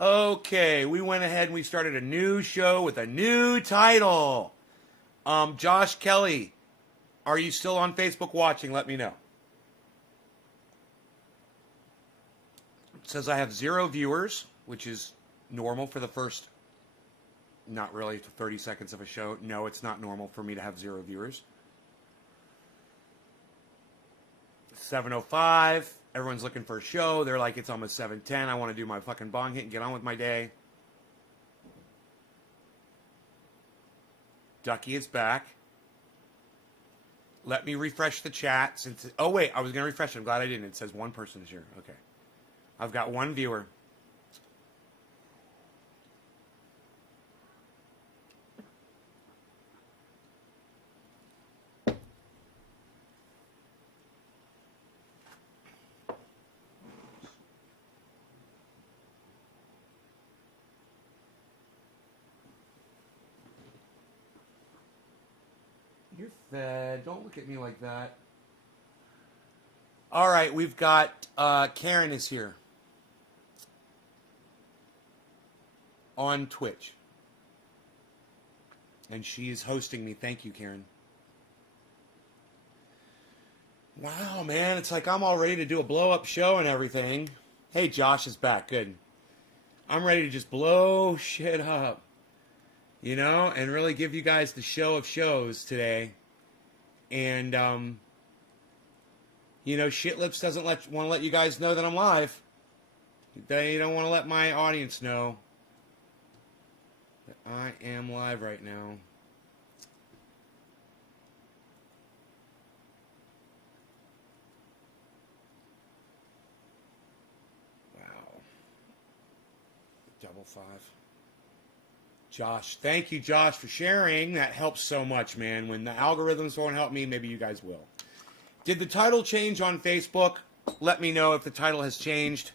Okay, we went ahead and we started a new show with a new title. Josh Kelly, are you still on Facebook watching? Let me know. It says I have 0 viewers, which is normal for the first, not really 30 seconds of a show. No, it's not normal for me to have 0 viewers. 7:05. Everyone's looking for a show. They're like, it's almost 7:10. I want to do my fucking bong hit and get on with my day. Ducky is back. Let me refresh the chat. Oh, wait. I was going to refresh it. I'm glad I didn't. It says 1 person is here. Okay. I've got 1 viewer. You're fed. Don't look at me like that. All right, we've got Karen is here on Twitch. And she is hosting me. Thank you, Karen. Wow, man. It's like I'm all ready to do a blow-up show and everything. Hey, Josh is back. Good. I'm ready to just blow shit up. You know, and really give you guys the show of shows today. And, you know, Shit Lips doesn't want to let you guys know that I'm live. They don't want to let my audience know that I am live right now. Wow. 555. Josh, thank you, Josh, for sharing. That helps so much, man. When the algorithms won't help me, maybe you guys will. Did the title change on Facebook? Let me know if the title has changed.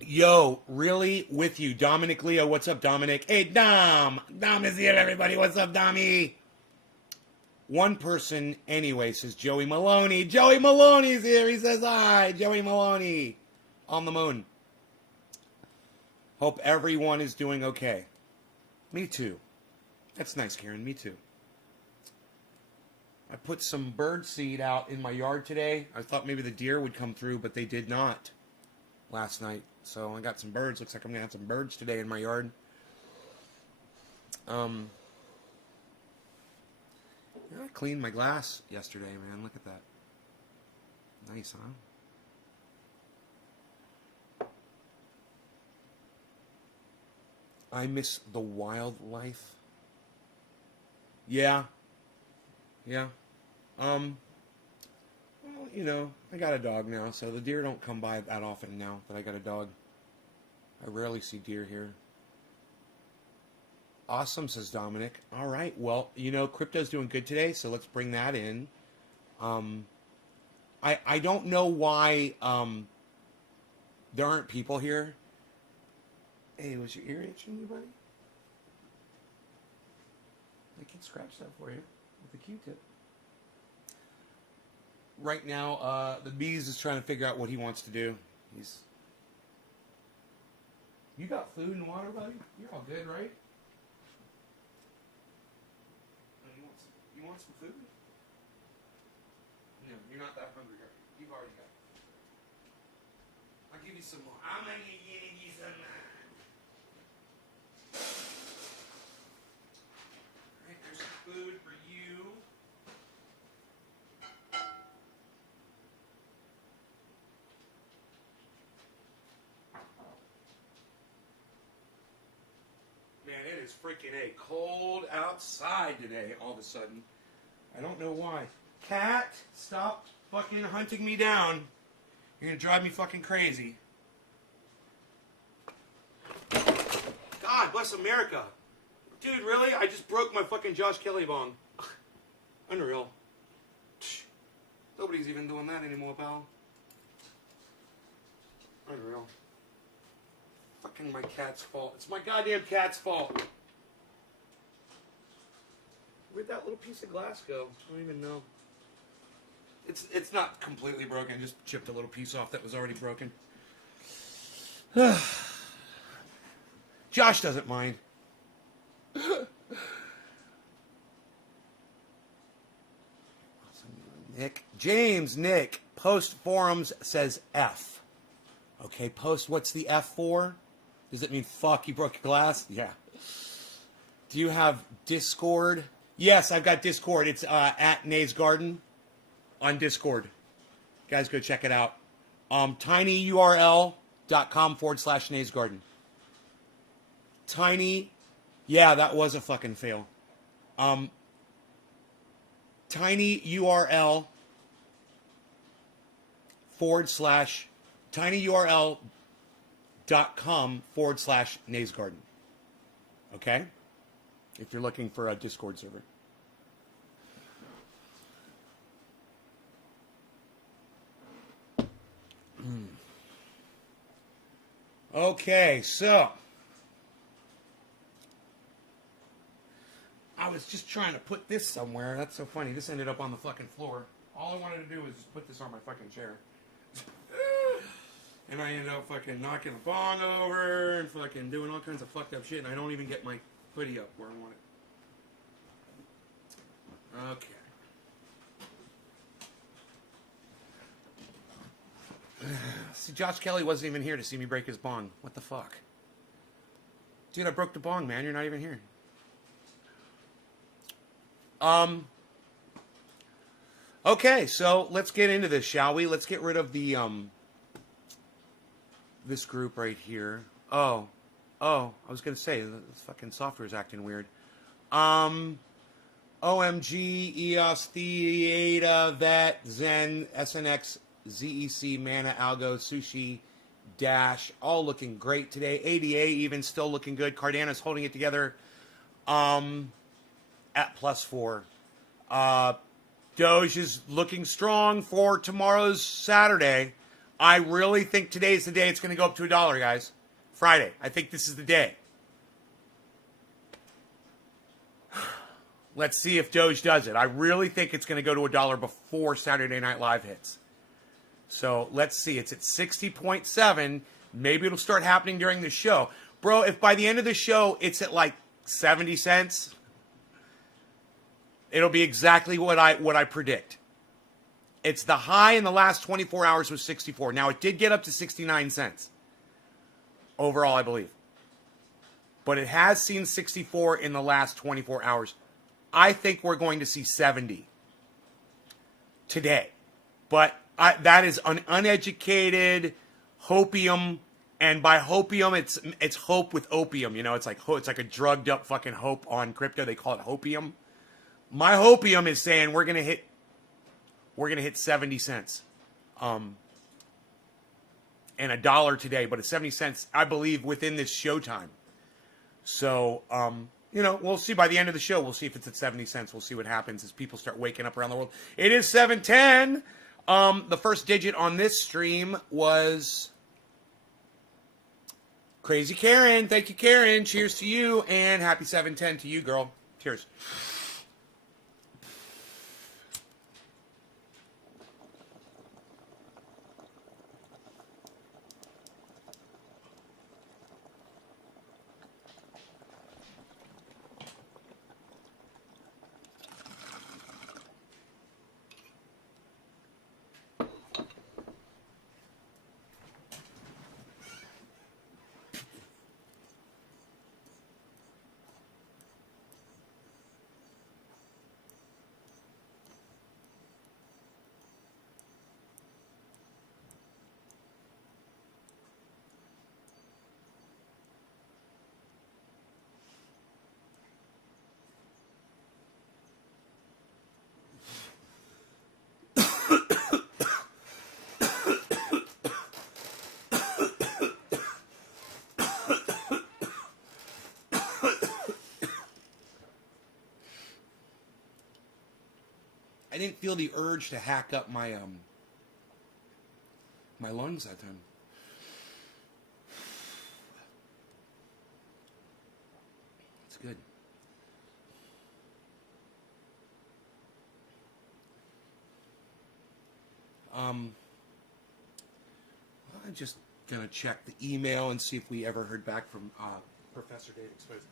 Yo, really? With you. Dominic Leo. What's up, Dominic? Hey, Dom. Dom is here, everybody. What's up, Dommy? 1 person anyway, says Joey Maloney. Joey Maloney's here. He says hi. Joey Maloney. On the moon. Hope everyone is doing okay. Me too. That's nice, Karen. Me too. I put some bird seed out in my yard today. I thought maybe the deer would come through, but they did not last night. So I got some birds. Looks like I'm going to have some birds today in my yard. I cleaned my glass yesterday, man. Look at that. Nice, huh? I miss the wildlife. Yeah. Yeah. Well, you know, I got a dog now, so the deer don't come by that often now that I got a dog. I rarely see deer here. Awesome, says Dominic. All right, well, you know, crypto's doing good today, so let's bring that in. I don't know why there aren't people here. Hey, was your ear itching you, buddy? I can scratch that for you with a Q-tip. Right now, the Bees is trying to figure out what he wants to do. You got food and water, buddy? You're all good, right? You want some food? No, you're not that hungry, are you? You've already got it. I'll give you some more. I'm going to give you some. Alright, there's some food for you. Man, it is freaking cold outside today all of a sudden. I don't know why. Cat, stop fucking hunting me down. You're gonna drive me fucking crazy. God bless America. Dude, really? I just broke my fucking Josh Kelly bong. Unreal. Nobody's even doing that anymore, pal. Unreal. Fucking my cat's fault. It's my goddamn cat's fault. Where'd that little piece of glass go? I don't even know. It's not completely broken. I just chipped a little piece off that was already broken. Josh doesn't mind. Nick, post forums says F. Okay, post, what's the F for? Does it mean fuck, you broke your glass? Yeah. Do you have Discord? Yes, I've got Discord. It's at Nays Garden on Discord. Guys, go check it out. tinyurl.com/Nays Garden. Yeah, that was a fucking fail. tinyurl.com/Nays Garden. Okay? If you're looking for a Discord server. Okay, so I was just trying to put this somewhere. That's so funny. This ended up on the fucking floor. All I wanted to do was just put this on my fucking chair. And I ended up fucking knocking the bong over and fucking doing all kinds of fucked up shit, and I don't even get my hoodie up where I want it. Okay. See, Josh Kelly wasn't even here to see me break his bong. What the fuck? Dude, I broke the bong, man. You're not even here. Okay, so let's get into this, shall we? Let's get rid of the, this group right here. Oh, I was going to say, this fucking software's acting weird. OMG, EOS, Theta, Vet, Zen, SNX, ZEC, Mana, Algo, Sushi, Dash, all looking great today. ADA even still looking good. Cardano's holding it together at +4. Doge is looking strong for tomorrow's Saturday. I really think today's the day it's going to go up to $1, guys. Friday. I think this is the day. Let's see if Doge does it. I really think it's going to go to $1 before Saturday Night Live hits. So let's see. It's at 60.7. Maybe it'll start happening during the show. Bro, if by the end of the show it's at like 70 cents, it'll be exactly what I predict. It's the high in the last 24 hours was 64. Now, it did get up to 69 cents. Overall, I believe. But it has seen 64 in the last 24 hours. I think we're going to see 70 today. But that is an uneducated hopium. And by hopium, it's hope with opium. You know, it's like a drugged up fucking hope on crypto. They call it hopium. My hopium is saying we're gonna hit 70 cents, and $1 today, but it's 70 cents, I believe, within this showtime. So, we'll see by the end of the show. We'll see if it's at 70 cents. We'll see what happens as people start waking up around the world. It is 7:10. The first digit on this stream was Crazy Karen. Thank you, Karen. Cheers to you, and happy 7:10 to you, girl. Cheers. I didn't feel the urge to hack up my my lungs that time. It's good. I'm just going to check the email and see if we ever heard back from Professor Dave Exposed.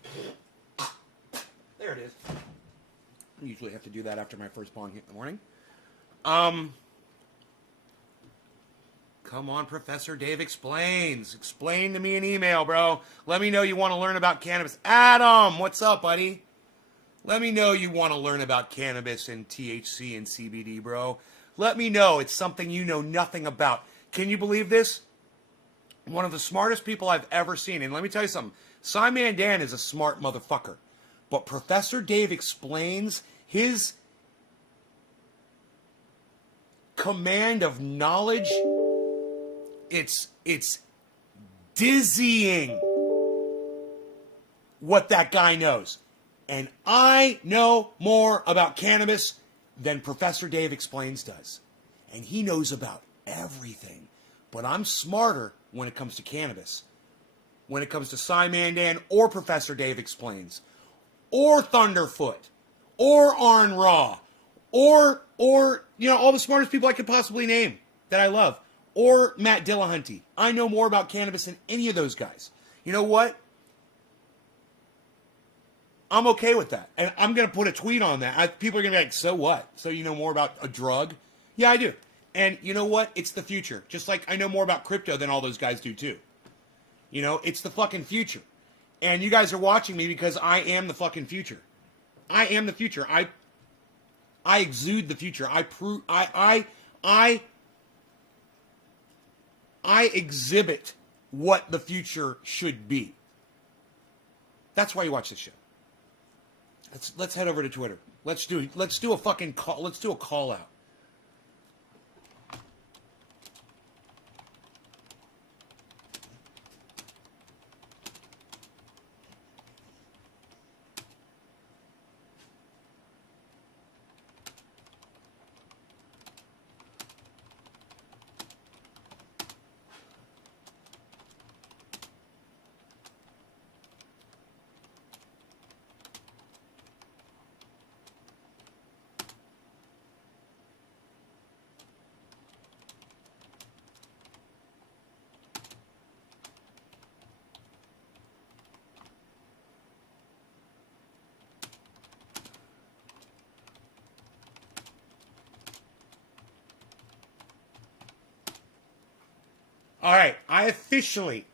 There it is. I usually have to do that after my first bong hit in the morning. Come on, Professor Dave Explains. Explain to me an email, bro. Let me know you want to learn about cannabis. Adam, what's up, buddy? Let me know you want to learn about cannabis and THC and CBD, bro. Let me know it's something you know nothing about. Can you believe this? One of the smartest people I've ever seen. And let me tell you something. Simon Dan is a smart motherfucker. But Professor Dave Explains, his command of knowledge, it's dizzying what that guy knows. And I know more about cannabis than Professor Dave Explains does. And he knows about everything. But I'm smarter when it comes to cannabis. When it comes to Simon Dan or Professor Dave Explains. Or Thunderfoot. Or Arn Raw. Or all the smartest people I could possibly name that I love. Or Matt Dillahunty. I know more about cannabis than any of those guys. You know what? I'm okay with that. And I'm going to put a tweet on that. People are going to be like, so what? So you know more about a drug? Yeah, I do. And you know what? It's the future. Just like I know more about crypto than all those guys do too. You know, it's the fucking future. And you guys are watching me because I am the fucking future. I am the future. I exude the future. I exhibit what the future should be. That's why you watch this show. Let's head over to Twitter. Let's do a fucking call. Let's do a call out. All right, I officially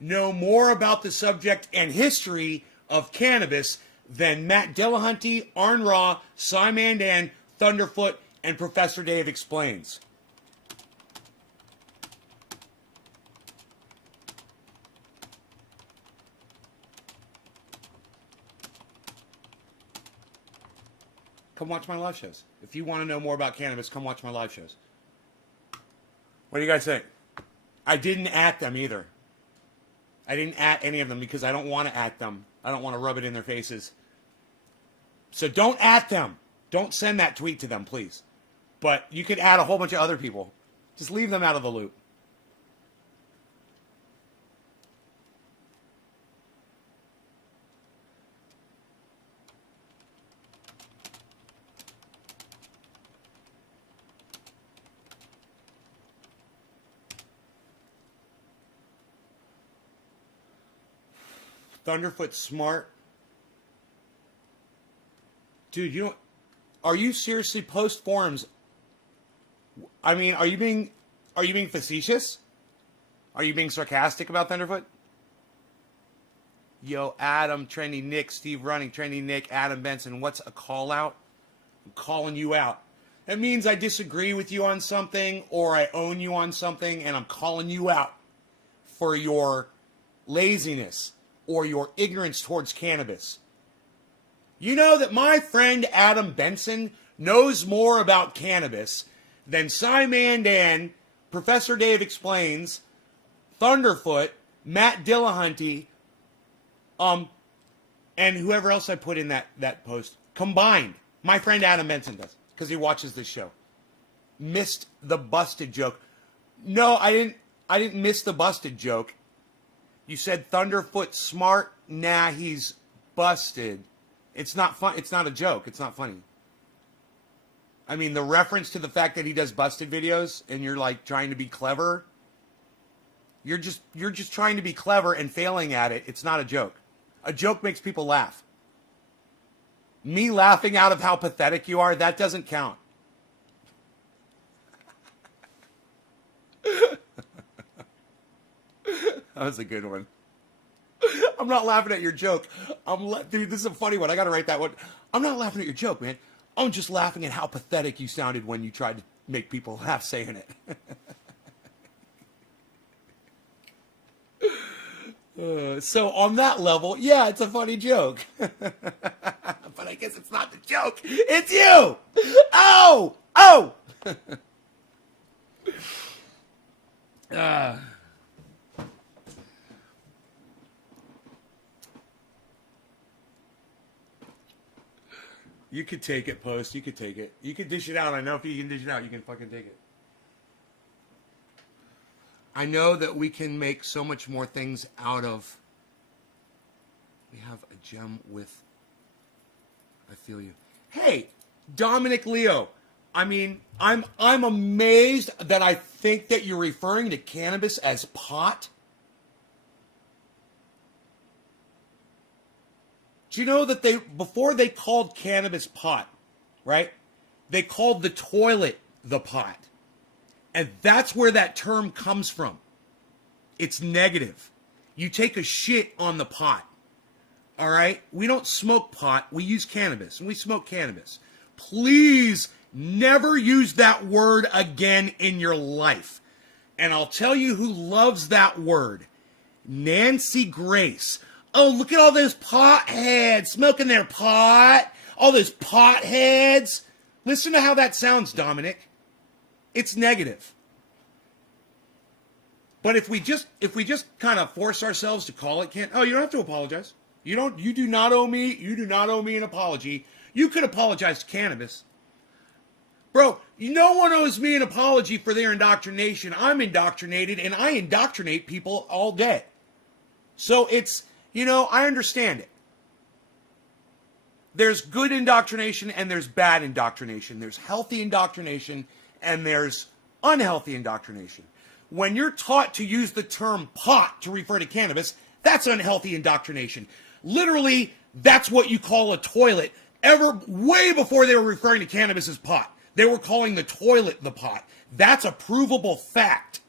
know more about the subject and history of cannabis than Matt Dillahunty, Arn Raw, Simon Dan, Thunderfoot, and Professor Dave Explains. Come watch my live shows. If you want to know more about cannabis, come watch my live shows. What do you guys think? I didn't at them either. I didn't at any of them because I don't want to at them. I don't want to rub it in their faces. So don't at them. Don't send that tweet to them, please. But you could add a whole bunch of other people. Just leave them out of the loop. Thunderfoot smart. Dude, are you seriously post forums? I mean, are you being facetious? Are you being sarcastic about Thunderfoot? Yo, Adam, Trendy Nick, Steve Running, Trendy Nick, Adam Benson. What's a call out? I'm calling you out. That means I disagree with you on something or I own you on something and I'm calling you out for your laziness or your ignorance towards cannabis. You know that my friend Adam Benson knows more about cannabis than Simon Dan, Professor Dave Explains, Thunderfoot, Matt Dillahunty, and whoever else I put in that post combined. My friend Adam Benson does, because he watches this show. Missed the busted joke. No, I didn't miss the busted joke. You said Thunderfoot smart. Nah, he's busted. It's not fun. It's not a joke. It's not funny. I mean, the reference to the fact that he does busted videos and you're like trying to be clever. You're just trying to be clever and failing at it. It's not a joke. A joke makes people laugh. Me laughing out of how pathetic you are, that doesn't count. That was a good one. I'm not laughing at your joke. Dude, this is a funny one. I got to write that one. I'm not laughing at your joke, man. I'm just laughing at how pathetic you sounded when you tried to make people laugh saying it. So on that level, yeah, it's a funny joke. But I guess it's not the joke. It's you. Oh, oh. You could take it, Post. You could take it. You could dish it out. I know if you can dish it out, you can fucking take it. I know that we can make so much more things out of. We have a gem with. I feel you. Hey, Dominic Leo. I mean, I'm amazed that I think that you're referring to cannabis as pot. Do you know that before they called cannabis pot, right? They called the toilet the pot. And that's where that term comes from. It's negative. You take a shit on the pot. All right? We don't smoke pot. We use cannabis. And we smoke cannabis. Please never use that word again in your life. And I'll tell you who loves that word. Nancy Grace. Oh, look at all those potheads smoking their pot. All those potheads. Listen to how that sounds, Dominic. It's negative. But if we just kind of force ourselves to call it you don't have to apologize. You do not owe me an apology. You could apologize to cannabis. Bro, no one owes me an apology for their indoctrination. I'm indoctrinated and I indoctrinate people all day. So it's, I understand it. There's good indoctrination and there's bad indoctrination. There's healthy indoctrination and there's unhealthy indoctrination. When you're taught to use the term pot to refer to cannabis, that's unhealthy indoctrination. Literally, that's what you call a toilet. Way before they were referring to cannabis as pot. They were calling the toilet the pot. That's a provable fact.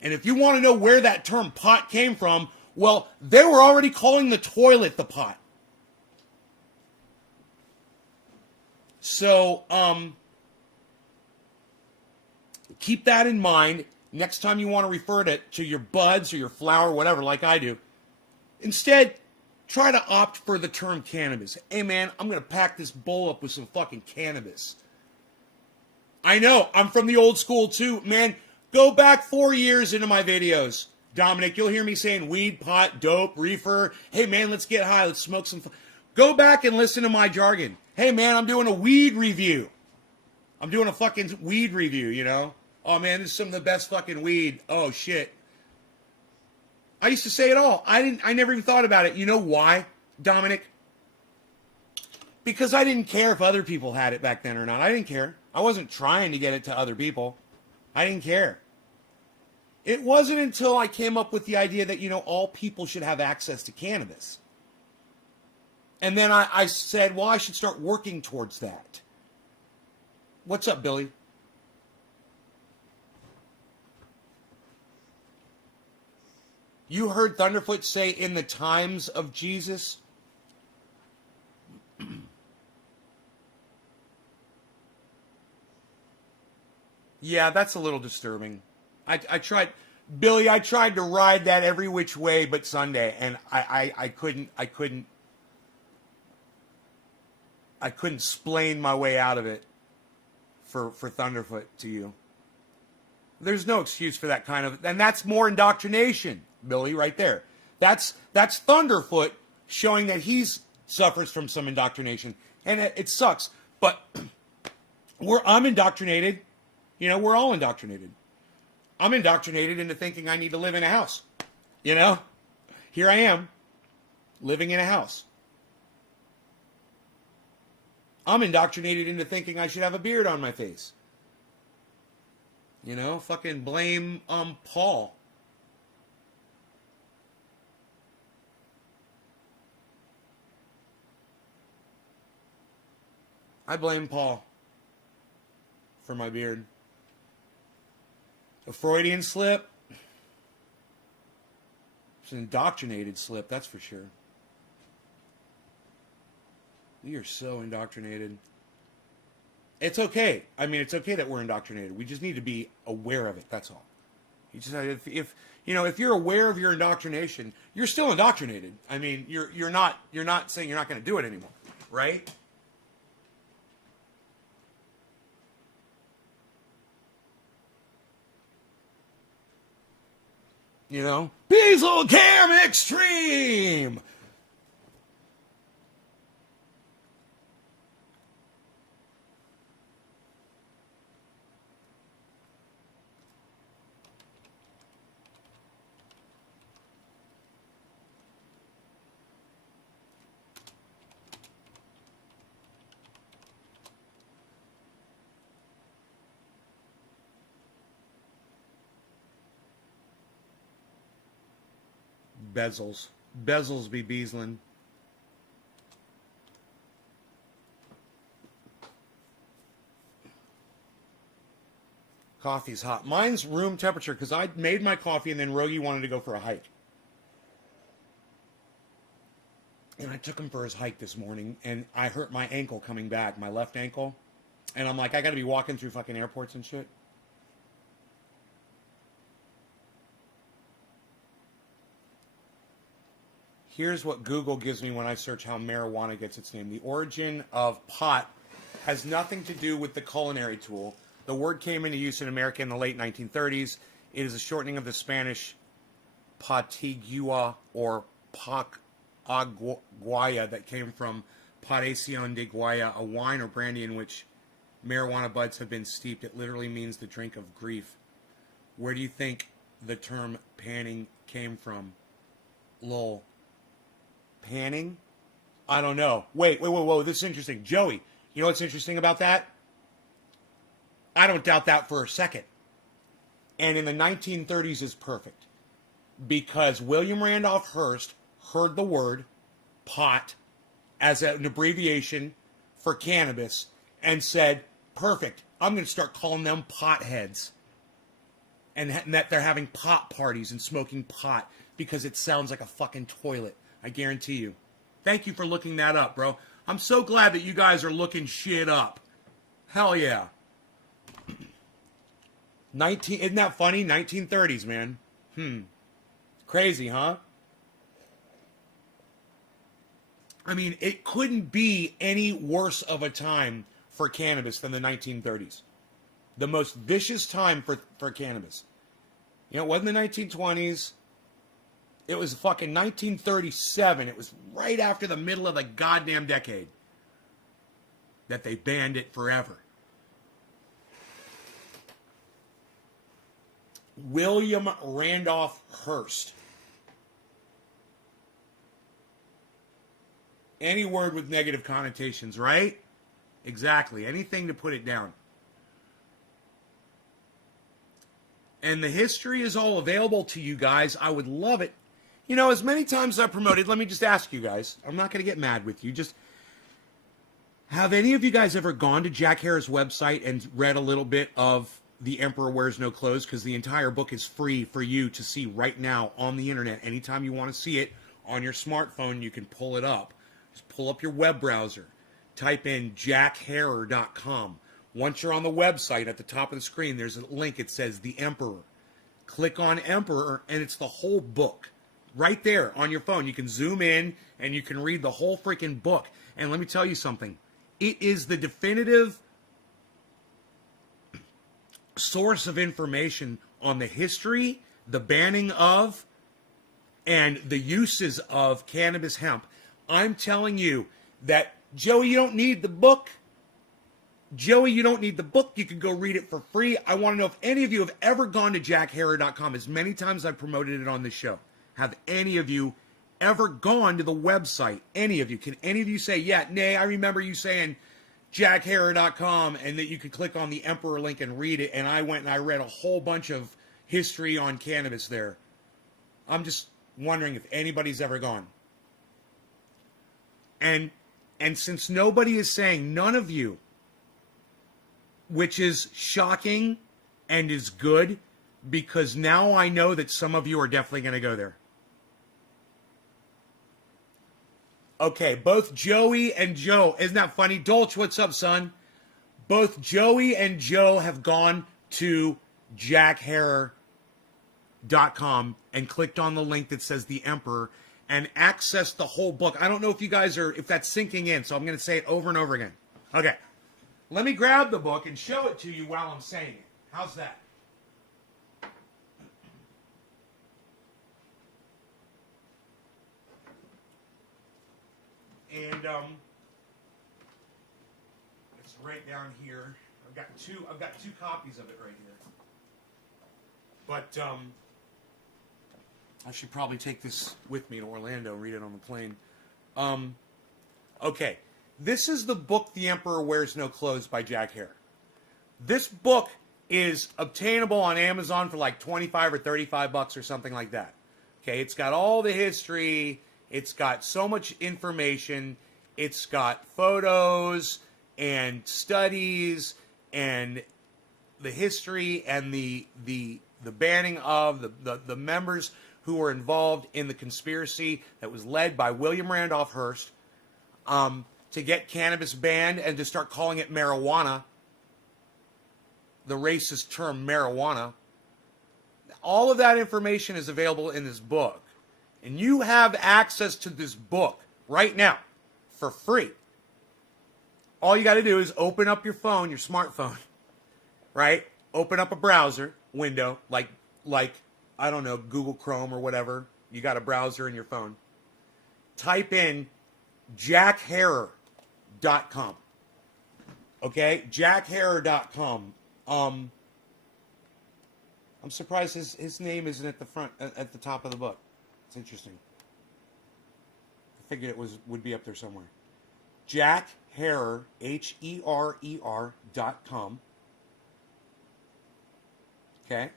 And if you want to know where that term pot came from, well, they were already calling the toilet the pot. So, keep that in mind next time you want to refer to your buds or your flower, whatever, like I do. Instead, try to opt for the term cannabis. Hey, man, I'm going to pack this bowl up with some fucking cannabis. I know, I'm from the old school too. Man, go back 4 years into my videos. Dominic, you'll hear me saying weed, pot, dope, reefer. Hey, man, let's get high. Let's smoke some. Go back and listen to my jargon. Hey, man, I'm doing a weed review. I'm doing a fucking weed review, Oh, man, this is some of the best fucking weed. Oh, shit. I used to say it all. I never even thought about it. You know why, Dominic? Because I didn't care if other people had it back then or not. I didn't care. I wasn't trying to get it to other people. I didn't care. It wasn't until I came up with the idea that, all people should have access to cannabis. And then I said, well, I should start working towards that. What's up, Billy? You heard Thunderfoot say in the times of Jesus? Yeah, that's a little disturbing. I tried, Billy, I tried to ride that every which way but Sunday, and I couldn't splain my way out of it for Thunderfoot to you. There's no excuse for that kind of, and that's more indoctrination, Billy, right there. That's Thunderfoot showing that he's suffers from some indoctrination, and it sucks. But I'm indoctrinated. We're all indoctrinated. I'm indoctrinated into thinking I need to live in a house. Here I am, living in a house. I'm indoctrinated into thinking I should have a beard on my face. You know, fucking blame Paul. I blame Paul for my beard. A Freudian slip. It's an indoctrinated slip, that's for sure. We are so indoctrinated. It's okay. I mean, it's okay that we're indoctrinated. We just need to be aware of it. That's all. You just if you're aware of your indoctrination, you're still indoctrinated. I mean, you're not saying you're not going to do it anymore, right? You know, Diesel Cam Extreme. Bezels be Beaslin. Coffee's hot. Mine's room temperature because I made my coffee and then Rogie wanted to go for a hike. And I took him for his hike this morning and I hurt my ankle coming back, my left ankle. And I'm like, I got to be walking through fucking airports and shit. Here's what Google gives me when I search how marijuana gets its name. The origin of pot has nothing to do with the culinary tool. The word came into use in America in the late 1930s. It is a shortening of the Spanish patigua or pac aguaya that came from patación de guaya, a wine or brandy in which marijuana buds have been steeped. It literally means the drink of grief. Where do you think the term panning came from? Lol. Panning? I don't know. Wait, whoa. This is interesting. Joey, you know what's interesting about that? I don't doubt that for a second. And in the 1930s is perfect. Because William Randolph Hearst heard the word pot as an abbreviation for cannabis and said, perfect, I'm going to start calling them potheads. And that they're having pot parties and smoking pot because it sounds like a fucking toilet. I guarantee you. Thank you for looking that up, bro. I'm so glad that you guys are looking shit up. Hell yeah. Isn't that funny? 1930s, man. Crazy, huh? I mean, it couldn't be any worse of a time for cannabis than the 1930s. The most vicious time for cannabis. You know, it wasn't the 1920s. It was fucking 1937. It was right after the middle of the goddamn decade that they banned it forever. William Randolph Hearst. Any word with negative connotations, right? Exactly. Anything to put it down. And the history is all available to you guys. I would love it. You know, as many times as I promoted, let me just ask you guys. I'm not going to get mad with you. Just, have any of you guys ever gone to Jack Here's website and read a little bit of The Emperor Wears No Clothes? Because the entire book is free for you to see right now on the internet. Anytime you want to see it on your smartphone, you can pull it up. Just pull up your web browser. Type in jackharer.com. Once you're on the website, at the top of the screen, there's a link. It says The Emperor. Click on Emperor, and it's the whole book. Right there on your phone. You can zoom in, and you can read the whole freaking book. And let me tell you something. It is the definitive source of information on the history, the banning of, and the uses of cannabis hemp. I'm telling you that, Joey, you don't need the book. Joey, you don't need the book. You can go read it for free. I want to know if any of you have ever gone to jackharer.com as many times I've promoted it on this show. Have any of you ever gone to the website? Any of you? Can any of you say, yeah, nay, I remember you saying jackharrer.com, and that you could click on the Emperor link and read it. And I went and I read a whole bunch of history on cannabis there. I'm just wondering if anybody's ever gone. And since nobody is saying, none of you, which is shocking and is good, because now I know that some of you are definitely going to go there. Okay, both Joey and Joe, isn't that funny? Dolch, what's up, son? Both Joey and Joe have gone to jackharrer.com and clicked on the link that says The Emperor and accessed the whole book. I don't know if you guys are, if that's sinking in, so I'm going to say it over and over again. Okay, let me grab the book and show it to you while I'm saying it. How's that? And it's right down here. I've got two copies of it right here. But I should probably take this with me to Orlando, read it on the plane. Okay, this is the book The Emperor Wears No Clothes by Jack Harrer. This book is obtainable on Amazon for like 25 or 35 bucks or something like that. Okay, it's got all the history. It's got so much information. It's got photos and studies and the history and the banning of the members who were involved in the conspiracy that was led by William Randolph Hearst to get cannabis banned and to start calling it marijuana, the racist term marijuana. All of that information is available in this book. And you have access to this book right now for free. All you got to do is open up your phone, your smartphone, right? Open up a browser window, like I don't know, Google Chrome or whatever. You got a browser in your phone. Type in jackharrer.com. Okay? jackharrer.com. I'm surprised his name isn't at the front, at the top of the book. It's interesting. I figured it would be up there somewhere. Jack Harrer, HERER.com. Okay?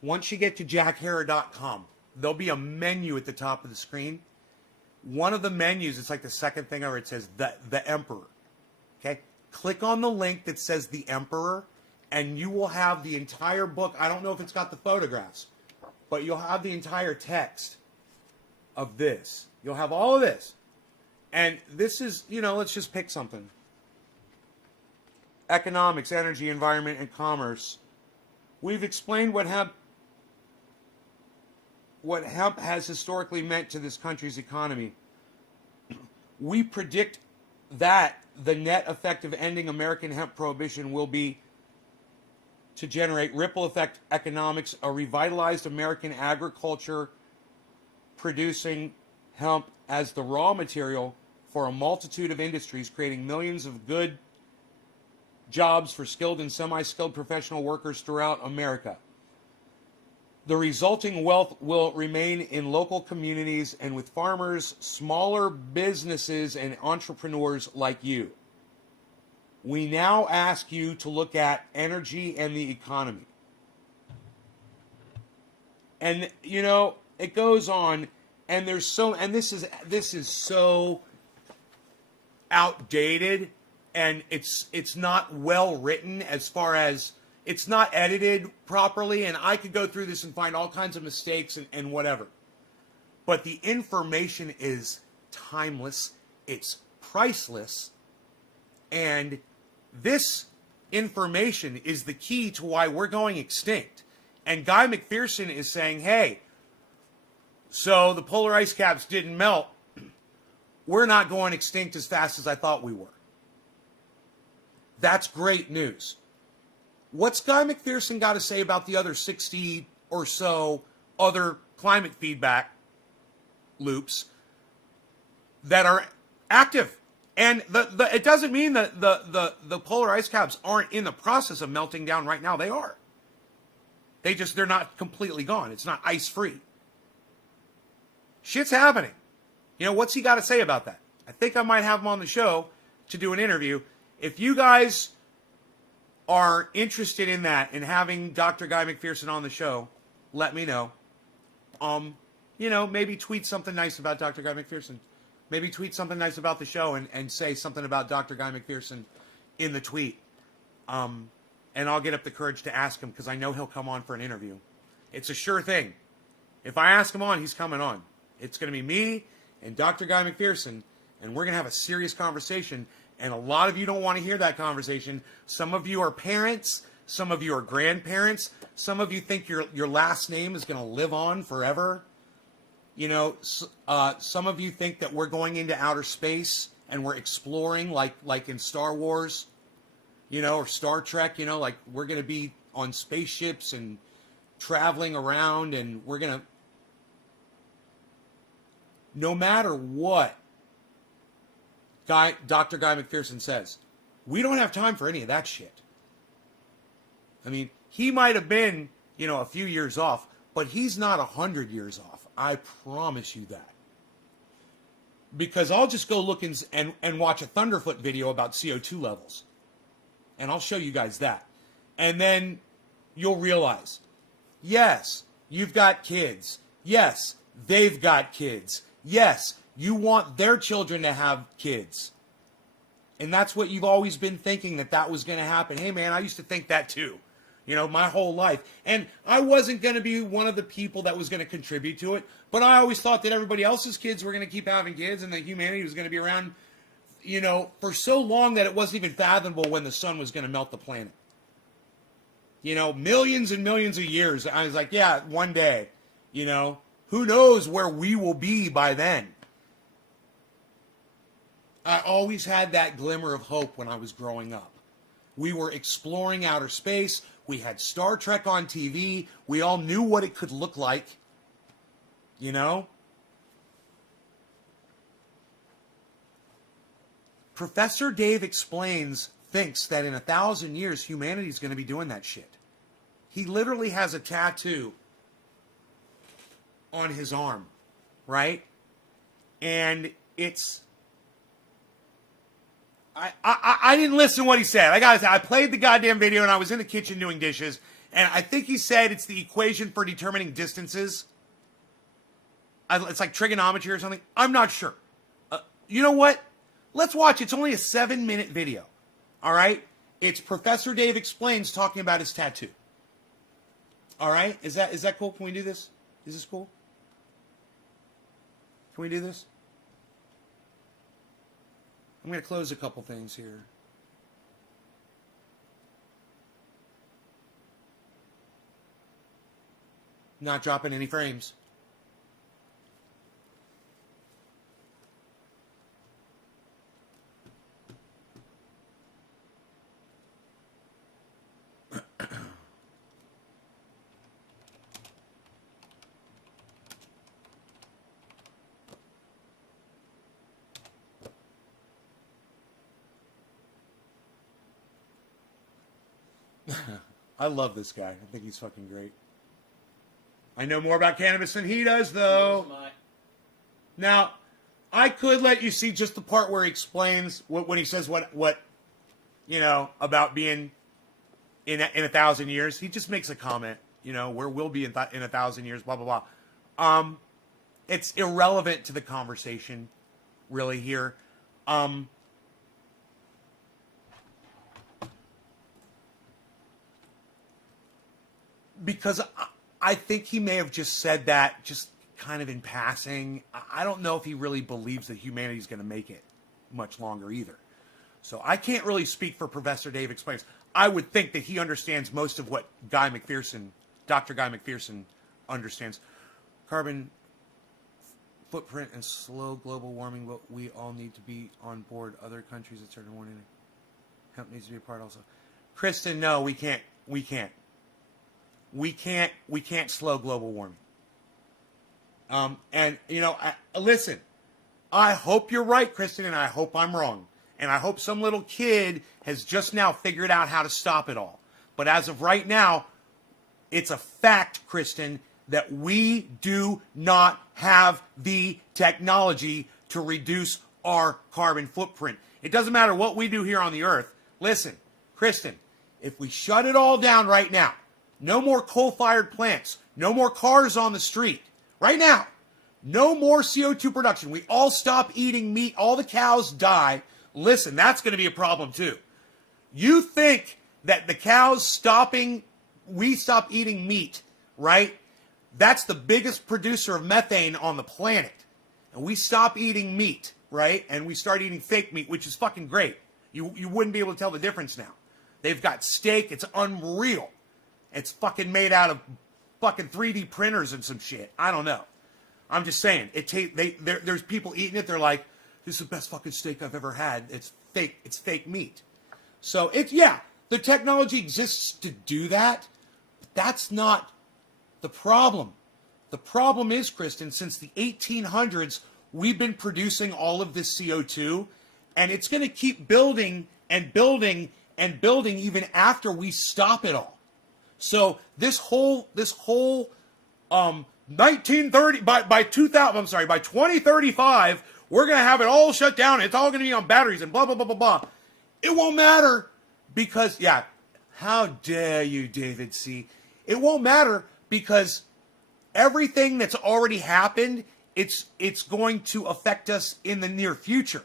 Once you get to jackharrer.com, there'll be a menu at the top of the screen. One of the menus, it's like the second thing over, it says the Emperor. Okay? Click on the link that says The Emperor, and you will have the entire book. I don't know if it's got the photographs, but you'll have the entire text of this. You'll have all of this. And this is, let's just pick something. Economics, energy, environment, and commerce. We've explained what hemp has historically meant to this country's economy. We predict that the net effect of ending American hemp prohibition will be to generate ripple effect economics, a revitalized American agriculture producing hemp as the raw material for a multitude of industries, creating millions of good jobs for skilled and semi-skilled professional workers throughout America. The resulting wealth will remain in local communities and with farmers, smaller businesses, and entrepreneurs like you. We now ask you to look at energy and the economy. And, it goes on, and this is so outdated, and it's not well written as far as it's not edited properly, and I could go through this and find all kinds of mistakes and whatever. But the information is timeless, it's priceless, and this information is the key to why we're going extinct. And Guy McPherson is saying, hey, so the polar ice caps didn't melt. We're not going extinct as fast as I thought we were. That's great news. What's Guy McPherson got to say about the other 60 or so other climate feedback loops that are active? And it doesn't mean that the polar ice caps aren't in the process of melting down right now. They are. They're not completely gone. It's not ice free. Shit's happening. What's he got to say about that? I think I might have him on the show to do an interview. If you guys are interested in that and having Dr. Guy McPherson on the show, let me know. Maybe tweet something nice about Dr. Guy McPherson. Maybe tweet something nice about the show and say something about Dr. Guy McPherson in the tweet. And I'll get up the courage to ask him because I know he'll come on for an interview. It's a sure thing. If I ask him on, he's coming on. It's going to be me and Dr. Guy McPherson, and we're going to have a serious conversation. And a lot of you don't want to hear that conversation. Some of you are parents. Some of you are grandparents. Some of you think your last name is going to live on forever. Some of you think that we're going into outer space and we're exploring like in Star Wars, or Star Trek, like we're going to be on spaceships and traveling around, and we're going to, no matter what Dr. Guy McPherson says, we don't have time for any of that shit. I mean, he might have been, a few years off, but he's not 100 years off. I promise you that. Because I'll just go look and watch a Thunderfoot video about CO2 levels. And I'll show you guys that. And then you'll realize, yes, you've got kids. Yes, they've got kids. Yes, you want their children to have kids. And that's what you've always been thinking, that was going to happen. Hey, man, I used to think that too. My whole life. And I wasn't going to be one of the people that was going to contribute to it. But I always thought that everybody else's kids were going to keep having kids and that humanity was going to be around, for so long that it wasn't even fathomable when the sun was going to melt the planet. Millions and millions of years. I was like, yeah, one day, who knows where we will be by then. I always had that glimmer of hope when I was growing up. We were exploring outer space. We had Star Trek on TV. We all knew what it could look like. Professor Dave Explains thinks that in 1,000 years, humanity is going to be doing that shit. He literally has a tattoo on his arm, right? And it's... I didn't listen to what he said. I played the goddamn video and I was in the kitchen doing dishes, and I think he said it's the equation for determining distances. It's like trigonometry or something. I'm not sure. You know what? Let's watch. It's only a 7-minute video. All right? It's Professor Dave Explains talking about his tattoo. All right? Is that cool? Can we do this? Is this cool? Can we do this? I'm going to close a couple things here. Not dropping any frames. I love this guy. I think he's fucking great. I know more about cannabis than he does, though. Now, I could let you see just the part where he explains when he says what about being in 1,000 years. He just makes a comment, where we'll be in 1,000 years, blah, blah, blah. It's irrelevant to the conversation, really, here. Because I think he may have just said that just kind of in passing. I don't know if he really believes that humanity is going to make it much longer either. So I can't really speak for Professor Dave Explains. I would think that he understands most of what Dr. Guy McPherson understands. Carbon footprint and slow global warming, but we all need to be on board. Other countries that started warning. Hemp needs to be a part also. Kristen, no, we can't. We can't slow global warming. Listen, I hope you're right, Kristen, and I hope I'm wrong. And I hope some little kid has just now figured out how to stop it all. But as of right now, it's a fact, Kristen, that we do not have the technology to reduce our carbon footprint. It doesn't matter what we do here on the earth. Listen, Kristen, if we shut it all down right now, no more coal-fired plants, no more cars on the street, right now, no more CO2 production. We all stop eating meat, all the cows die. Listen, that's going to be a problem too. You think that the cows stopping, we stop eating meat, right? That's the biggest producer of methane on the planet. And we stop eating meat, right? And we start eating fake meat, which is fucking great. You wouldn't be able to tell the difference now. They've got steak. It's unreal. It's fucking made out of fucking 3D printers and some shit. I don't know. I'm just saying. There's people eating it. They're like, this is the best fucking steak I've ever had. It's fake. It's fake meat. So the technology exists to do that. But that's not the problem. The problem is, Kristen, since the 1800s, we've been producing all of this CO2, and it's going to keep building and building and building even after we stop it all. So this whole 1930 by 2035, we're going to have it all shut down. It's all going to be on batteries and blah blah blah blah blah. It won't matter because how dare you, David C? It won't matter because everything that's already happened, it's going to affect us in the near future.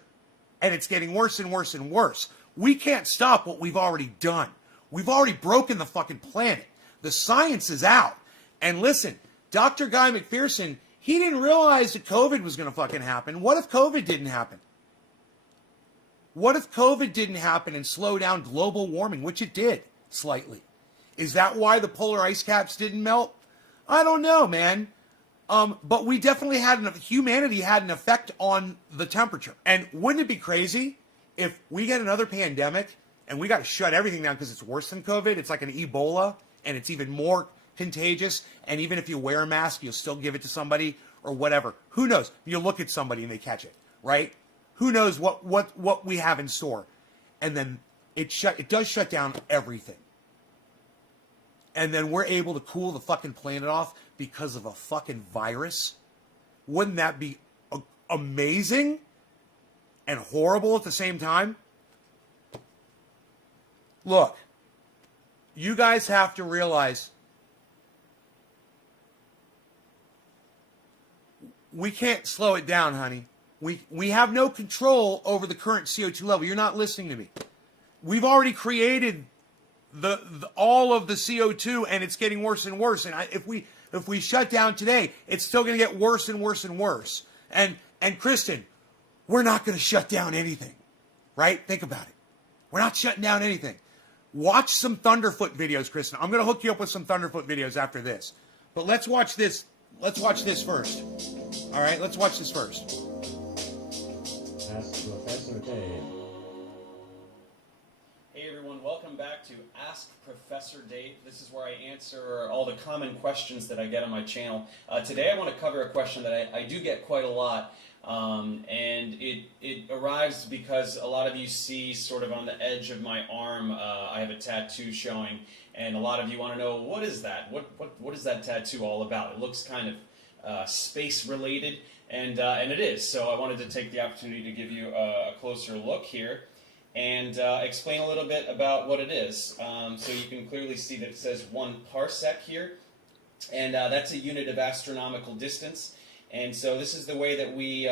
And it's getting worse and worse and worse. We can't stop what we've already done. We've already broken the fucking planet. The science is out. And listen, Dr. Guy McPherson, he didn't realize that COVID was going to fucking happen. What if COVID didn't happen? What if COVID didn't happen and slow down global warming, which it did slightly? Is that why the polar ice caps didn't melt? I don't know, man. But we definitely humanity had an effect on the temperature. And wouldn't it be crazy if we get another pandemic and we got to shut everything down because it's worse than COVID? It's like an Ebola and it's even more contagious. And even if you wear a mask, you'll still give it to somebody or whatever. Who knows? You look at somebody and they catch it, right? Who knows what we have in store? And then it does shut down everything. And then we're able to cool the fucking planet off because of a fucking virus. Wouldn't that be amazing and horrible at the same time? Look, you guys have to realize we can't slow it down, honey. We have no control over the current CO2 level. You're not listening to me. We've already created all of the CO2, and it's getting worse and worse. And if we shut down today, it's still going to get worse and worse and worse. And Kristen, we're not going to shut down anything, right? Think about it. We're not shutting down anything. Watch some Thunderfoot videos, Kristen. I'm going to hook you up with some Thunderfoot videos after this. But let's watch this. Let's watch this first. All right, let's watch this first. Ask Professor Dave. Hey everyone, welcome back to Ask Professor Dave. This is where I answer all the common questions that I get on my channel. Today I want to cover a question that I do get quite a lot, and it arrives because a lot of you see sort of on the edge of my arm, I have a tattoo showing, and a lot of you want to know, what is that? What is that tattoo all about? It looks kind of space related, and it is. So I wanted to take the opportunity to give you a closer look here and explain a little bit about what it is. So you can clearly see that it says 1 parsec here, and that's a unit of astronomical distance. And so this is the way that we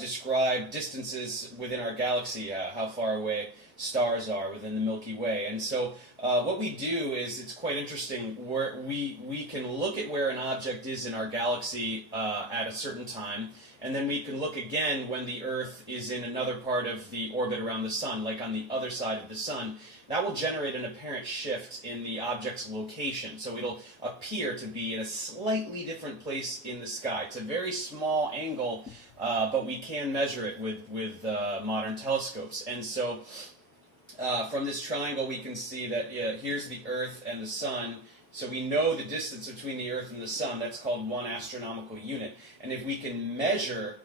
describe distances within our galaxy, how far away stars are within the Milky Way. And so what we do is, it's quite interesting, where we can look at where an object is in our galaxy at a certain time, and then we can look again when the Earth is in another part of the orbit around the Sun, like on the other side of the Sun. That will generate an apparent shift in the object's location. So it'll appear to be in a slightly different place in the sky. It's a very small angle, but we can measure it with modern telescopes. And so from this triangle we can see that here's the Earth and the Sun. So we know the distance between the Earth and the Sun. That's called 1 astronomical unit. And if we can measure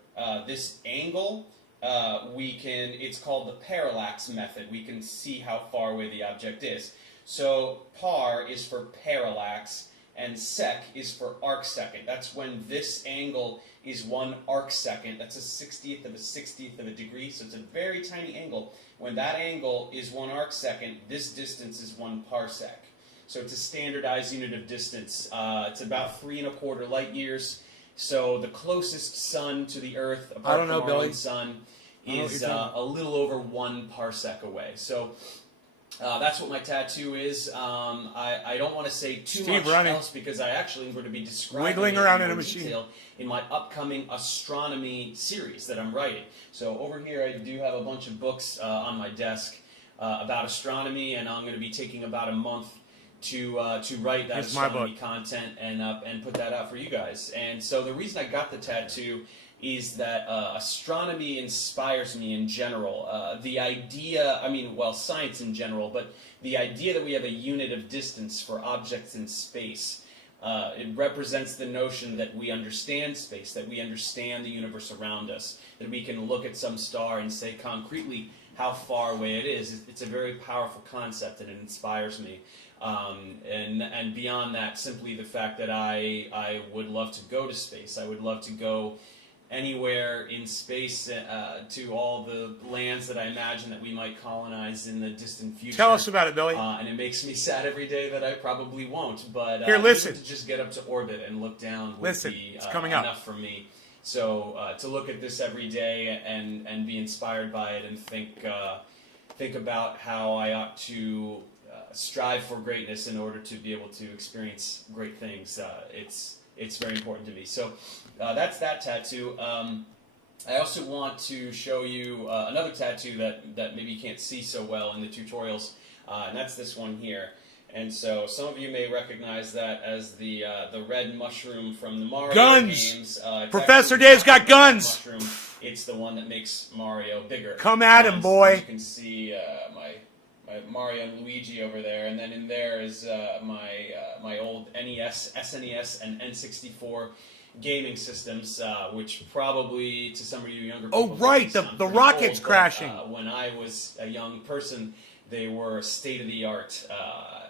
this angle, it's called the parallax method. We can see how far away the object is. So par is for parallax, and sec is for arcsecond. That's when this angle is 1 arcsecond. That's a 60th of a 60th of a degree, so it's a very tiny angle. When that angle is 1 arcsecond, this distance is 1 parsec. So it's a standardized unit of distance. It's about 3 1/4 light years. So the closest sun to the Earth, apart from our own sun, is a little over 1 parsec away. So that's what my tattoo is. I don't want to say too much else because I actually am going to be describing it in more detail in my upcoming astronomy series that I'm writing. So over here I do have a bunch of books on my desk about astronomy, and I'm going to be taking about a month to write that astronomy content and put that out for you guys. And so the reason I got the tattoo is that astronomy inspires me in general. The idea, science in general, but the idea that we have a unit of distance for objects in space, it represents the notion that we understand space, that we understand the universe around us, that we can look at some star and say concretely how far away it is. It's a very powerful concept, and it inspires me. And beyond that, simply the fact that I would love to go to space. I would love to go anywhere in space to all the lands that I imagine that we might colonize in the distant future. Tell us about it, Billy. And it makes me sad every day that I probably won't. But here, listen. Even to just get up to orbit and look down would be it's coming up. Enough for me. So to look at this every day and be inspired by it and think about how I ought to strive for greatness in order to be able to experience great things. It's very important to me. So that's that tattoo. I also want to show you another tattoo that maybe you can't see so well in the tutorials, and that's this one here. And so some of you may recognize that as the red mushroom from the Mario games. Professor Dave's got guns. Mushroom. It's the one that makes Mario bigger. Come at him, boy. You can see my Mario and Luigi over there, and then in there is my old NES, SNES, and N64 gaming systems, which probably to some of you younger people. Oh right, the rocket's crashing. When I was a young person, they were state of the art,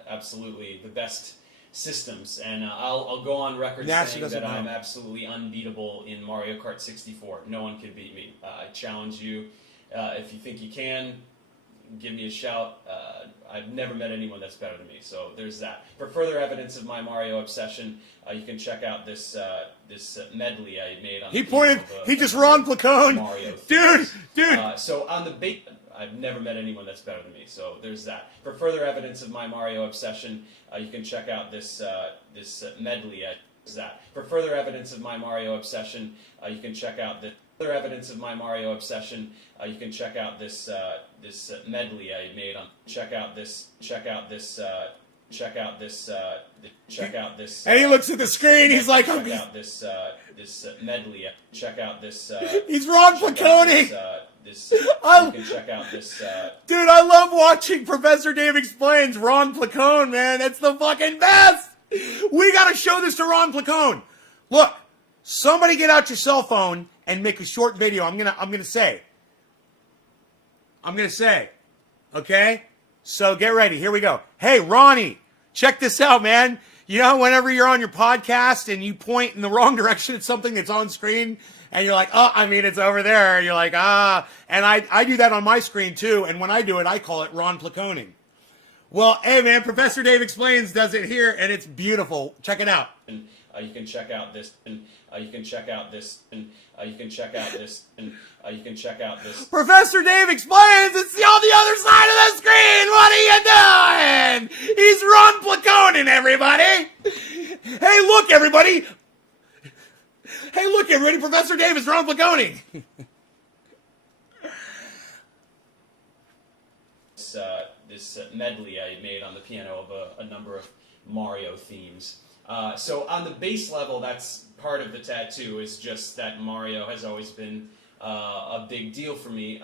absolutely the best systems, and I'll go on record saying that I'm absolutely unbeatable in Mario Kart 64. No one can beat me. I challenge you. If you think you can, give me a shout. I've never met anyone that's better than me, so there's that. For further evidence of my Mario obsession, you can check out this medley I made on. He just Ron Placone. Mario dude. So on the bait, I've never met anyone that's better than me, so there's that. For further evidence of my Mario obsession, you can check out this medley. That. For further evidence of my Mario obsession, you can check out the. Further evidence of my Mario obsession, you can check out this medley I made on. Check out this. And he looks at the screen. He's like, check out this medley. Check out this. He's Ron Placone. You can check out this. Dude, I love watching Professor Dave Explains. Ron Placone, man, it's the fucking best. We gotta show this to Ron Placone. Look, somebody get out your cell phone and make a short video. I'm gonna say. Okay? So get ready. Here we go. Hey, Ronnie, check this out, man. You know, whenever you're on your podcast and you point in the wrong direction at something that's on screen, and you're like, it's over there. And you're like, And I do that on my screen, too. And when I do it, I call it Ron Placoning. Well, hey, man, Professor Dave Explains does it here, and it's beautiful. Check it out. You can check out this. You can check out this. You can check out this. You can check out this. Professor Dave Explains. It's on the other side of the screen. What are you doing? He's Ron Placoning, everybody. Hey, look, everybody. Professor Dave is Ron Placoning. This medley I made on the piano of a number of Mario themes. So on the base level, that's part of the tattoo, is just that Mario has always been a big deal for me.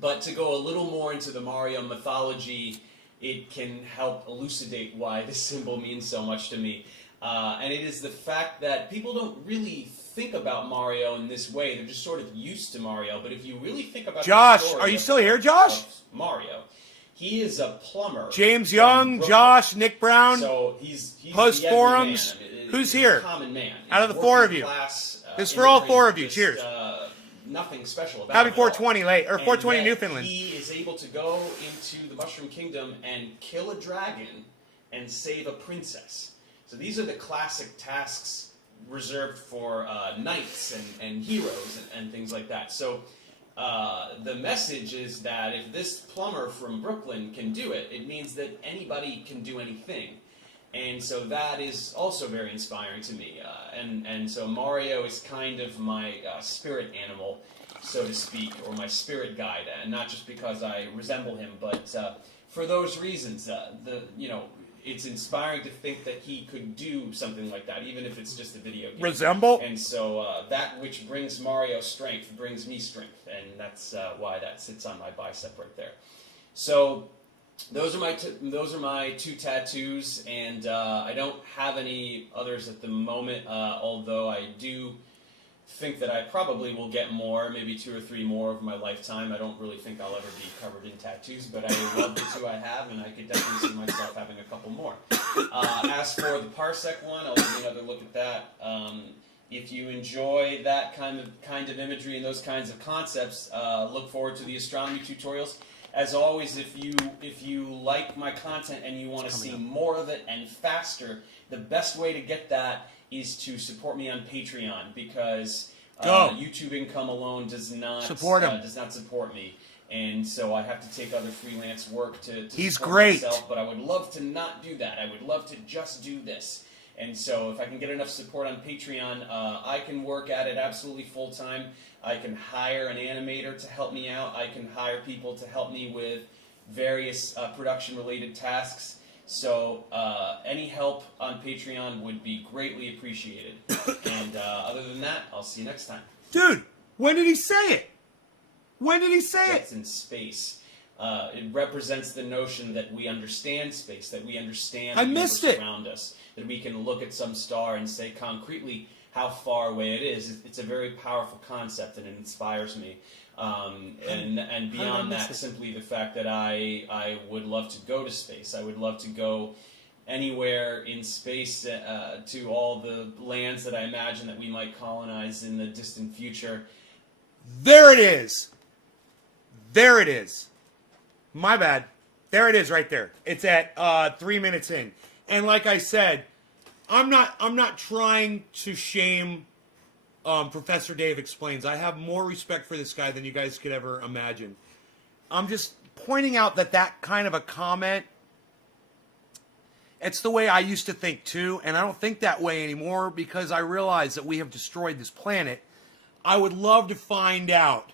But to go a little more into the Mario mythology, it can help elucidate why this symbol means so much to me. And it is the fact that people don't really think about Mario in this way. They're just sort of used to Mario. But if you really think about Josh, the story are you still here, Josh? of Mario, He is a plumber. James from Young, Brooklyn. Josh, Nick Brown. So he's Post the everyman. forums. I mean, Who's he's here? A common man. Out of the Working four of you. Class, This is for all immigrant, four of you. just, Cheers. Nothing special about Happy him at all. 420 late, or And 420 yet Newfoundland. He is able to go into the Mushroom Kingdom and kill a dragon and save a princess. So these are the classic tasks reserved for knights and heroes and things like that. So the message is that if this plumber from Brooklyn can do it, it means that anybody can do anything. And so that is also very inspiring to me. And so Mario is kind of my spirit animal, so to speak, or my spirit guide. And not just because I resemble him, but for those reasons. It's inspiring to think that he could do something like that, even if it's just a video game. Resemble? And so that which brings Mario strength brings me strength. And that's why that sits on my bicep right there. So those are my two tattoos, and I don't have any others at the moment, although I do think that I probably will get more, maybe 2 or 3 more over my lifetime. I don't really think I'll ever be covered in tattoos, but I love the 2 I have, and I could definitely see myself having a couple more. As for the Parsec one, I'll give you another look at that. If you enjoy that kind of imagery and those kinds of concepts, look forward to the astronomy tutorials. As always, if you like my content and you want to see more of it and faster, the best way to get that is to support me on Patreon, because YouTube income alone does not support me, and so I have to take other freelance work to He's support great. myself. But I would love to not do that. I would love to just do this. And so if I can get enough support on Patreon, I can work at it absolutely full time. I can hire an animator to help me out. I can hire people to help me with various production-related tasks. So any help on Patreon would be greatly appreciated. And other than that, I'll see you next time. Dude, when did he say it? When did he say It's in space. It represents the notion that we understand space, that we understand the universe around us, that we can look at some star and say concretely how far away it is. It's a very powerful concept, and it inspires me. And beyond that, simply the fact that I would love to go to space. I would love to go anywhere in space to all the lands that I imagine that we might colonize in the distant future. There it is. There it is. My bad. There it is right there. It's at 3 minutes in. And like I said, I'm not trying to shame Professor Dave Explains. I have more respect for this guy than you guys could ever imagine. I'm just pointing out that kind of a comment, it's the way I used to think too, and I don't think that way anymore because I realize that we have destroyed this planet. I would love to find out.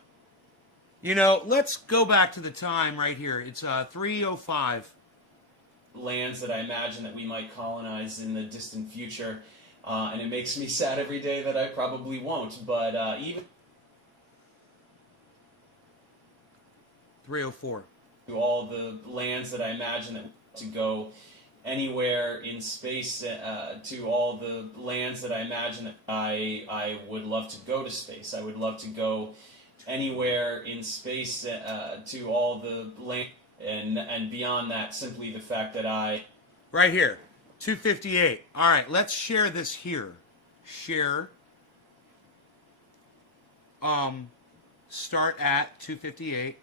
You know, let's go back to the time right here. It's 3:05. Lands that I imagine that we might colonize in the distant future. And it makes me sad every day that I probably won't. But even 3:04. to all the lands that I imagine that to go anywhere in space, to all the lands that I imagine that I would love to go to space. I would love to go anywhere in space, to all the land, and beyond that, simply the fact that Right here, 258. All right, let's share this here. Share. Start at 258.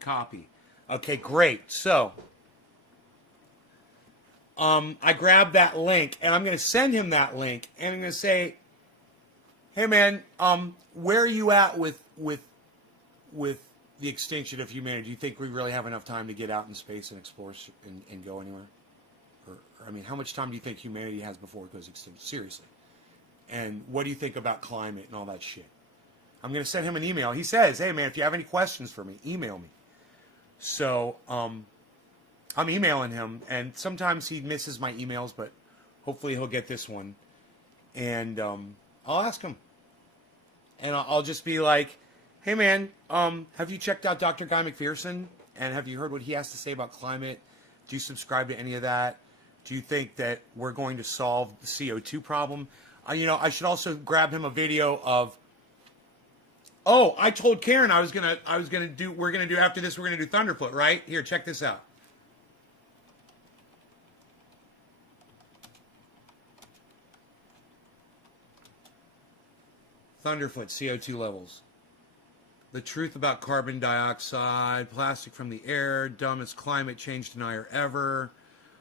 Copy. Okay, great. So, I grabbed that link, and I'm going to send him that link, and I'm going to say, hey, man, where are you at with the extinction of humanity? Do you think we really have enough time to get out in space and explore and go anywhere? Or, I mean, how much time do you think humanity has before it goes extinct? Seriously. And what do you think about climate and all that shit? I'm going to send him an email. He says, hey, man, if you have any questions for me, email me. So, I'm emailing him, and sometimes he misses my emails, but hopefully he'll get this one. And I'll ask him. And I'll just be like, hey, man, have you checked out Dr. Guy McPherson? And have you heard what he has to say about climate? Do you subscribe to any of that? Do you think that we're going to solve the CO2 problem? I should also grab him a video of, I told Karen we're gonna do after this, we're gonna do Thunderfoot, right? Here, check this out. Thunderfoot, CO2 levels. The truth about carbon dioxide, plastic from the air, dumbest climate change denier ever.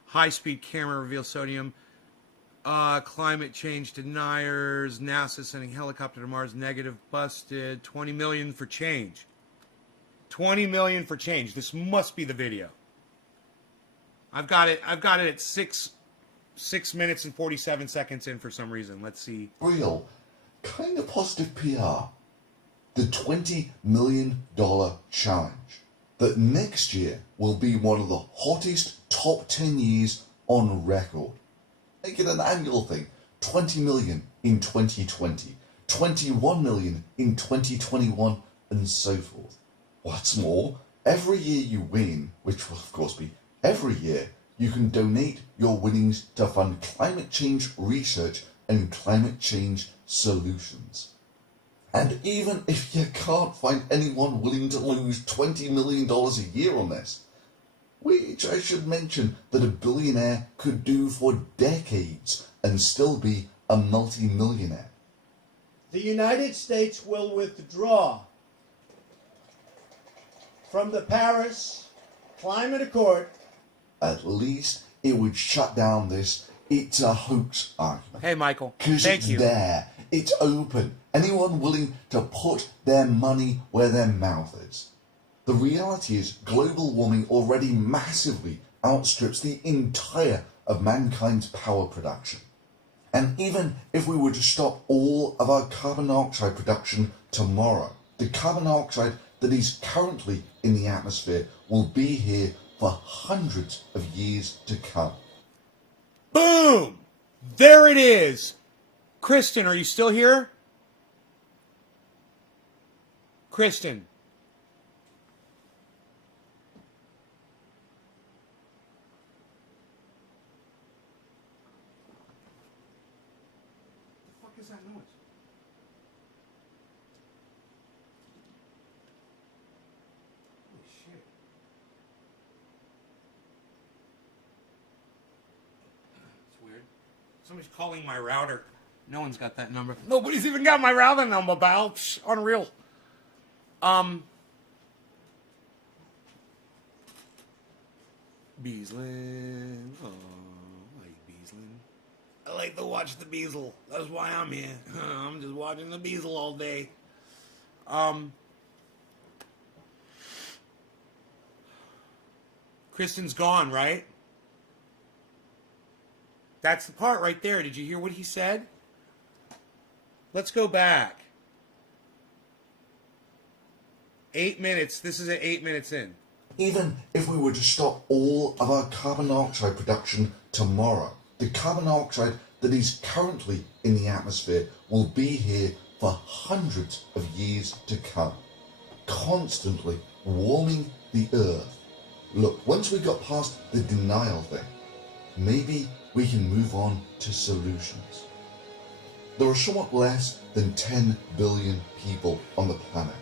High-speed camera reveals sodium. Climate change deniers. NASA sending helicopter to Mars. Negative busted. 20 million for change. 20 million for change. This must be the video. I've got it at 6 minutes and 47 seconds in for some reason. Let's see. Real, kind of positive PR. The $20 million challenge. That next year will be one of the hottest top 10 years on record. Make it an annual thing. 20 million in 2020, 21 million in 2021, and so forth. What's more, every year you win, which will of course be every year, you can donate your winnings to fund climate change research and climate change solutions. And even if you can't find anyone willing to lose $20 million a year on this, which I should mention that a billionaire could do for decades and still be a multi-millionaire. The United States will withdraw from the Paris Climate Accord. At least it would shut down this "it's a hoax" argument. Hey, Michael. Because Thank it's you. there. It's open. Anyone willing to put their money where their mouth is. The reality is global warming already massively outstrips the entire of mankind's power production. And even if we were to stop all of our carbon dioxide production tomorrow, the carbon dioxide that is currently in the atmosphere will be here for hundreds of years to come. Boom! There it is. Kristen, are you still here? Kristen. What the fuck is that noise? Holy shit. It's weird. Somebody's calling my router. No one's got that number. Nobody's even got my router number, pal. Psh, unreal. Beaslin. Oh, I like Beaslin. I like to watch the Beazle. That's why I'm here. I'm just watching the Beazle all day. Kristen's gone, right? That's the part right there. Did you hear what he said? Let's go back. 8 minutes. This is at 8 minutes in. Even if we were to stop all of our carbon dioxide production tomorrow, the carbon dioxide that is currently in the atmosphere will be here for hundreds of years to come, constantly warming the earth. Look, once we got past the denial thing, maybe we can move on to solutions. There are somewhat less than 10 billion people on the planet,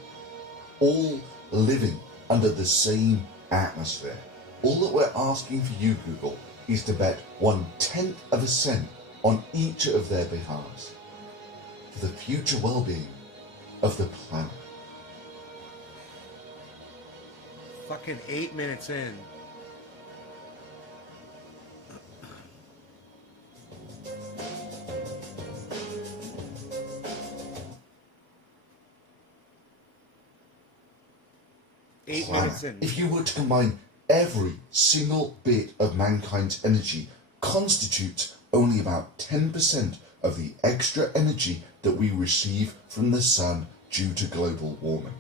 all living under the same atmosphere. All that we're asking for you, Google, is to bet 1/10 of a cent on each of their behalves for the future well-being of the planet. Fucking 8 minutes in. Eight minutes in. If you were to combine every single bit of mankind's energy, constitutes only about 10% of the extra energy that we receive from the sun due to global warming.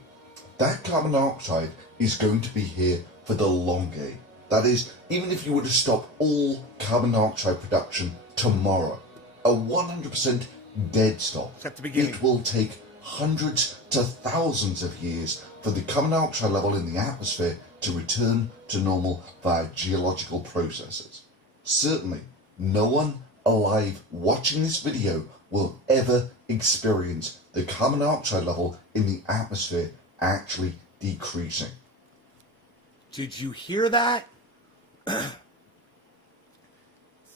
That carbon dioxide is going to be here for the long game. That is, even if you were to stop all carbon dioxide production tomorrow, a 100% dead stop, At the beginning. it will take hundreds to thousands of years for the carbon dioxide level in the atmosphere to return to normal via geological processes. Certainly, no one alive watching this video will ever experience the carbon dioxide level in the atmosphere actually decreasing. Did you hear that?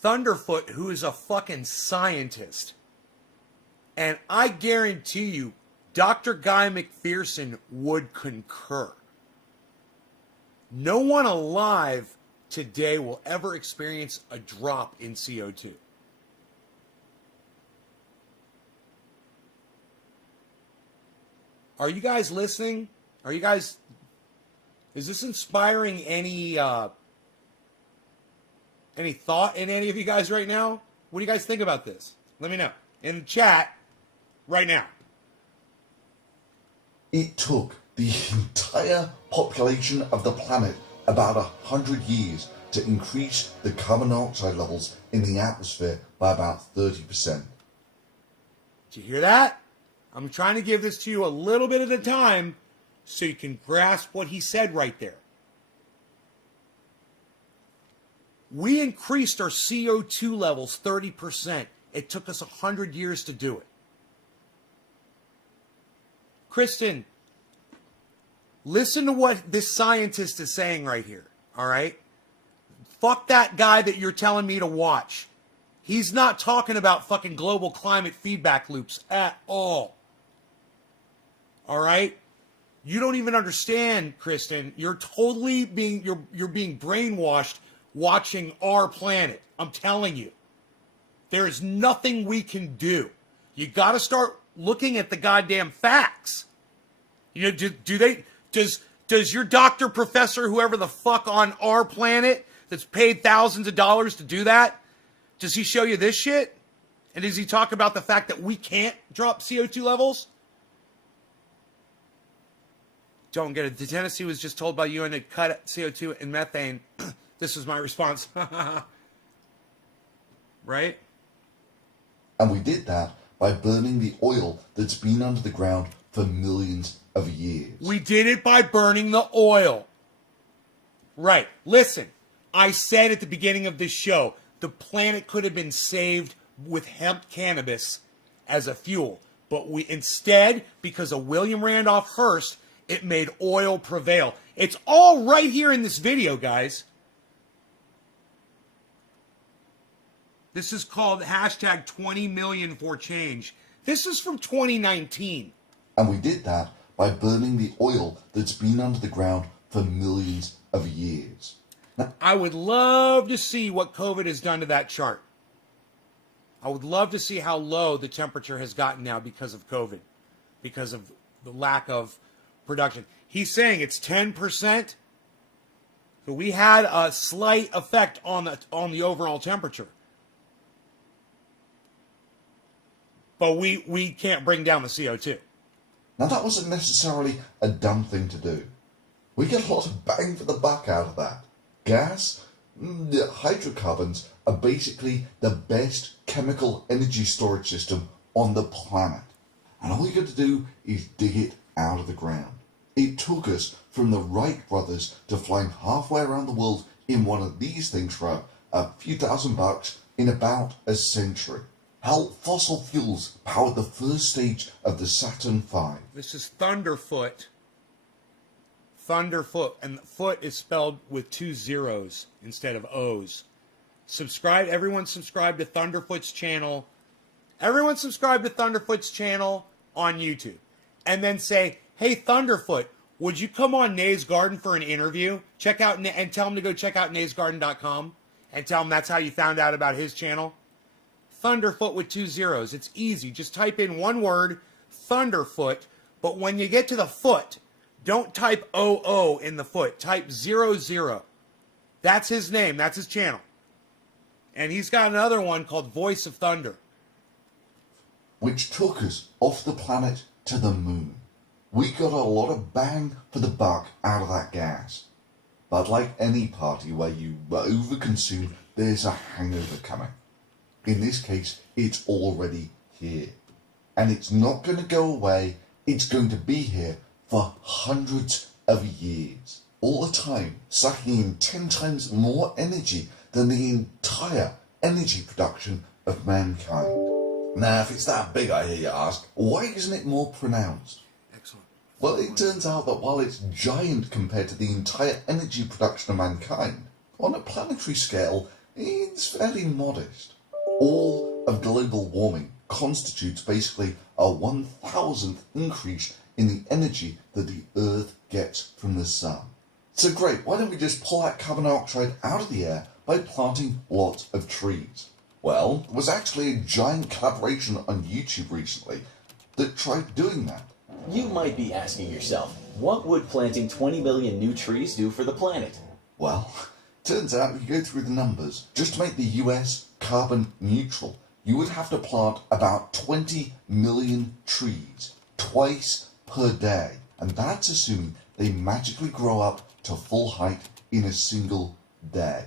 Thunderfoot, who is a fucking scientist And I guarantee you, Dr. Guy McPherson would concur. No one alive today will ever experience a drop in CO2. Are you guys listening? Is this inspiring any thought in any of you guys right now? What do you guys think about this? Let me know in the chat right now. It took the entire population of the planet about 100 years to increase the carbon dioxide levels in the atmosphere by about 30%. Did you hear that? I'm trying to give this to you a little bit at a time so you can grasp what he said right there. We increased our CO2 levels 30%. It took us 100 years to do it. Kristen, listen to what this scientist is saying right here, all right? Fuck that guy that you're telling me to watch. He's not talking about fucking global climate feedback loops at all. All right? You don't even understand, Kristen. You're totally being brainwashed watching Our Planet. I'm telling you. There is nothing we can do. You got to start looking at the goddamn facts. You know, does your doctor, professor, whoever the fuck on Our Planet that's paid thousands of dollars to do that, does he show you this shit? And does he talk about the fact that we can't drop CO2 levels? Don't get it. The Tennessee was just told by UN to cut CO2 and methane. This was my response. Right? And we did that by burning the oil that's been under the ground for millions of years. We did it by burning the oil. Right. Listen, I said at the beginning of this show, the planet could have been saved with hemp cannabis as a fuel. But we instead, because of William Randolph Hearst, it made oil prevail. It's all right here in this video, guys. This is called hashtag 20 million for change. This is from 2019. And we did that by burning the oil that's been under the ground for millions of years. Now, I would love to see what COVID has done to that chart. I would love to see how low the temperature has gotten now because of COVID, because of the lack of production. He's saying it's 10%. So we had a slight effect on the overall temperature. But we can't bring down the CO2. now that wasn't necessarily a dumb thing to do. We get a lot of bang for the buck out of that. Gas, hydrocarbons are basically the best chemical energy storage system on the planet. And all you got to do is dig it out of the ground. It took us from the Wright brothers to flying halfway around the world in one of these things for a few $1,000 in about a century. Hell, fossil fuels powered the first stage of the Saturn V. This is Thunderfoot. Thunderfoot. And foot is spelled with 2 zeros instead of O's. Everyone subscribe to Thunderfoot's channel. Everyone subscribe to Thunderfoot's channel on YouTube. And then say, hey, Thunderfoot, would you come on Nay's Garden for an interview? Check out and tell him to go check out naysgarden.com and tell him that's how you found out about his channel. Thunderfoot with 2 zeros. It's easy. Just type in one word, Thunderfoot. But when you get to the foot, don't type OO in the foot. Type 00. That's his name. That's his channel. And he's got another one called Voice of Thunder. Which took us off the planet to the moon. We got a lot of bang for the buck out of that gas. But like any party where you overconsume, there's a hangover coming. In this case, it's already here. And it's not going to go away. It's going to be here for hundreds of years. All the time, sucking in 10 times more energy than the entire energy production of mankind. Now, if it's that big, I hear you ask, why isn't it more pronounced? Excellent. Well, it turns out that while it's giant compared to the entire energy production of mankind, on a planetary scale, it's fairly modest. All of global warming constitutes basically a 1,000th increase in the energy that the Earth gets from the sun. So great, why don't we just pull that carbon dioxide out of the air by planting lots of trees? Well, there was actually a giant collaboration on YouTube recently that tried doing that. You might be asking yourself, what would planting 20 million new trees do for the planet? Well, turns out if you go through the numbers, just to make the US carbon neutral, you would have to plant about 20 million trees twice per day. And that's assuming they magically grow up to full height in a single day.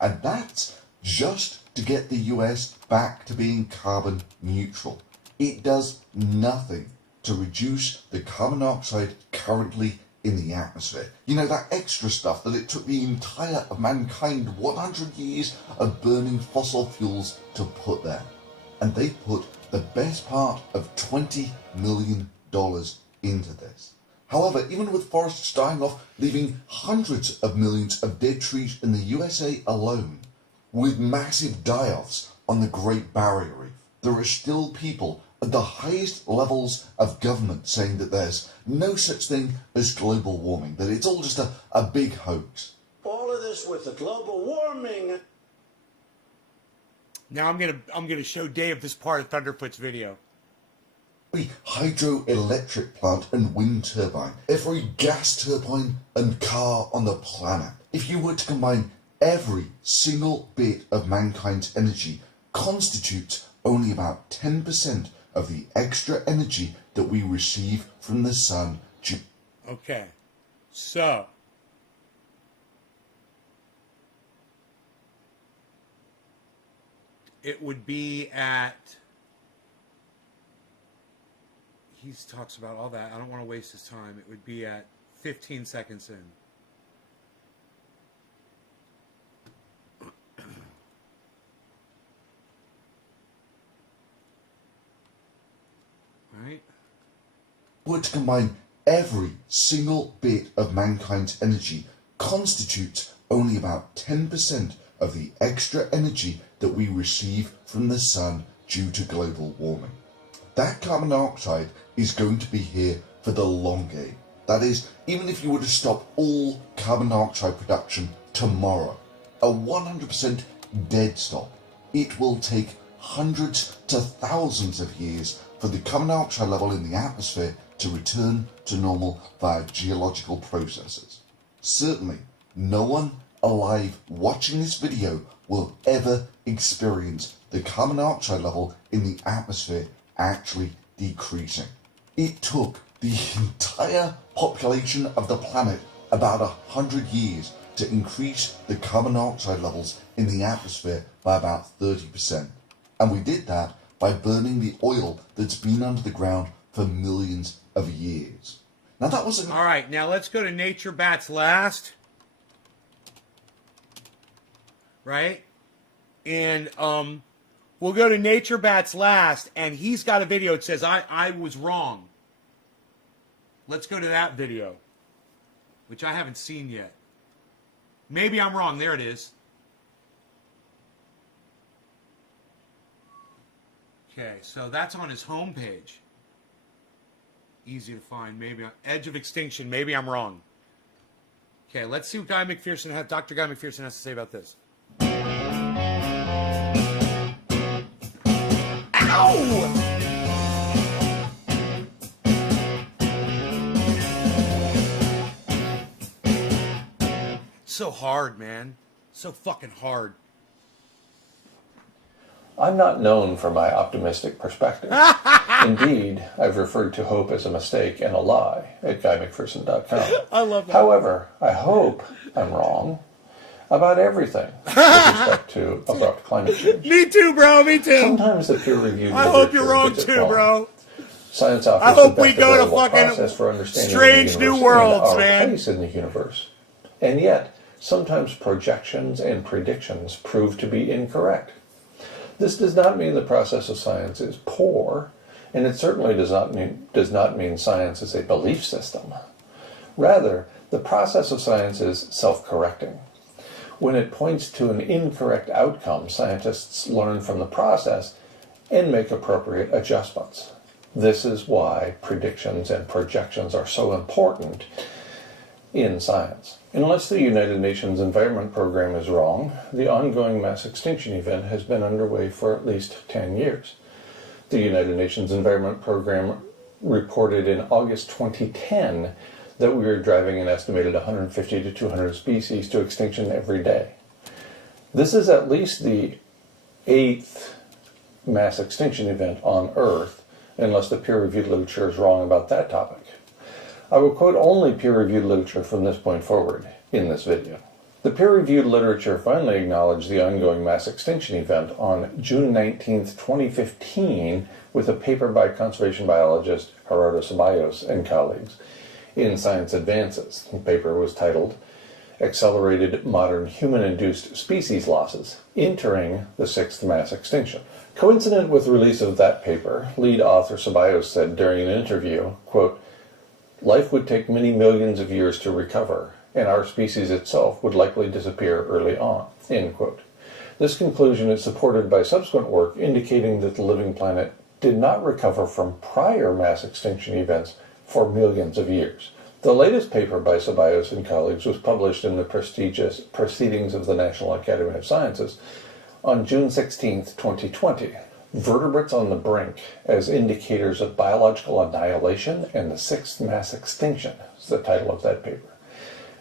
And that's just to get the US back to being carbon neutral. It does nothing to reduce the carbon dioxide currently in the atmosphere. You know, that extra stuff that it took the entire of mankind 100 years of burning fossil fuels to put there. And they put the best part of $20 million into this. However, even with forests dying off, leaving hundreds of millions of dead trees in the USA alone, with massive die-offs on the Great Barrier Reef, there are still people at the highest levels of government saying that there's no such thing as global warming, that it's all just a big hoax. All of this with the global warming. Now I'm gonna show Dave this part of Thunderfoot's video. Every hydroelectric plant and wind turbine, every gas turbine and car on the planet. If you were to combine every single bit of mankind's energy, constitutes only about 10% of the extra energy that we receive from the sun. Okay, so it would be at, he talks about all that. I don't want to waste his time. It would be at 15 seconds in. Right? Were to combine every single bit of mankind's energy, constitutes only about 10% of the extra energy that we receive from the sun due to global warming. That carbon dioxide is going to be here for the long game. That is, even if you were to stop all carbon dioxide production tomorrow, a 100% dead stop, it will take hundreds to thousands of years for the carbon dioxide level in the atmosphere to return to normal via geological processes. Certainly, no one alive watching this video will ever experience the carbon dioxide level in the atmosphere actually decreasing. It took the entire population of the planet about 100 years to increase the carbon dioxide levels in the atmosphere by about 30%. And we did that by burning the oil that's been under the ground for millions of years. Now that was All right, now let's go to Nature Bats Last. Right? And we'll go to Nature Bats Last, and he's got a video that says, I was wrong. Let's go to that video, which I haven't seen yet. Maybe I'm wrong. There it is. Okay, so that's on his homepage. Easy to find. Maybe on Edge of Extinction. Maybe I'm wrong. Okay, let's see what Dr. Guy McPherson has to say about this. Ow! So hard, man. So fucking hard. I'm not known for my optimistic perspective. Indeed, I've referred to hope as a mistake and a lie at GuyMcPherson.com. I love that. However, I hope I'm wrong about everything with respect to abrupt climate change. Me too, bro. Me too. Sometimes the peer-reviewed I hope you're literature wrong gets it too, wrong. bro. Science offers I hope the we best go to available fucking process for understanding strange the new universe worlds, and our man. place in the universe. And yet, sometimes projections and predictions prove to be incorrect. This does not mean the process of science is poor, and it certainly does not mean science is a belief system. Rather, the process of science is self-correcting. When it points to an incorrect outcome, scientists learn from the process and make appropriate adjustments. This is why predictions and projections are so important in science. Unless the United Nations Environment Program is wrong, the ongoing mass extinction event has been underway for at least 10 years. The United Nations Environment Program reported in August 2010 that we were driving an estimated 150 to 200 species to extinction every day. This is at least the 8th mass extinction event on Earth, unless the peer-reviewed literature is wrong about that topic. I will quote only peer-reviewed literature from this point forward in this video. The peer-reviewed literature finally acknowledged the ongoing mass extinction event on June 19, 2015, with a paper by conservation biologist Gerardo Ceballos and colleagues in Science Advances. The paper was titled Accelerated Modern Human-Induced Species Losses, Entering the Sixth Mass Extinction. Coincident with the release of that paper, lead author Ceballos said during an interview, quote, "Life would take many millions of years to recover, and our species itself would likely disappear early on," end quote. This conclusion is supported by subsequent work indicating that the living planet did not recover from prior mass extinction events for millions of years. The latest paper by Ceballos and colleagues was published in the prestigious Proceedings of the National Academy of Sciences on June 16, 2020. Vertebrates on the Brink as Indicators of Biological Annihilation and the Sixth Mass Extinction is the title of that paper.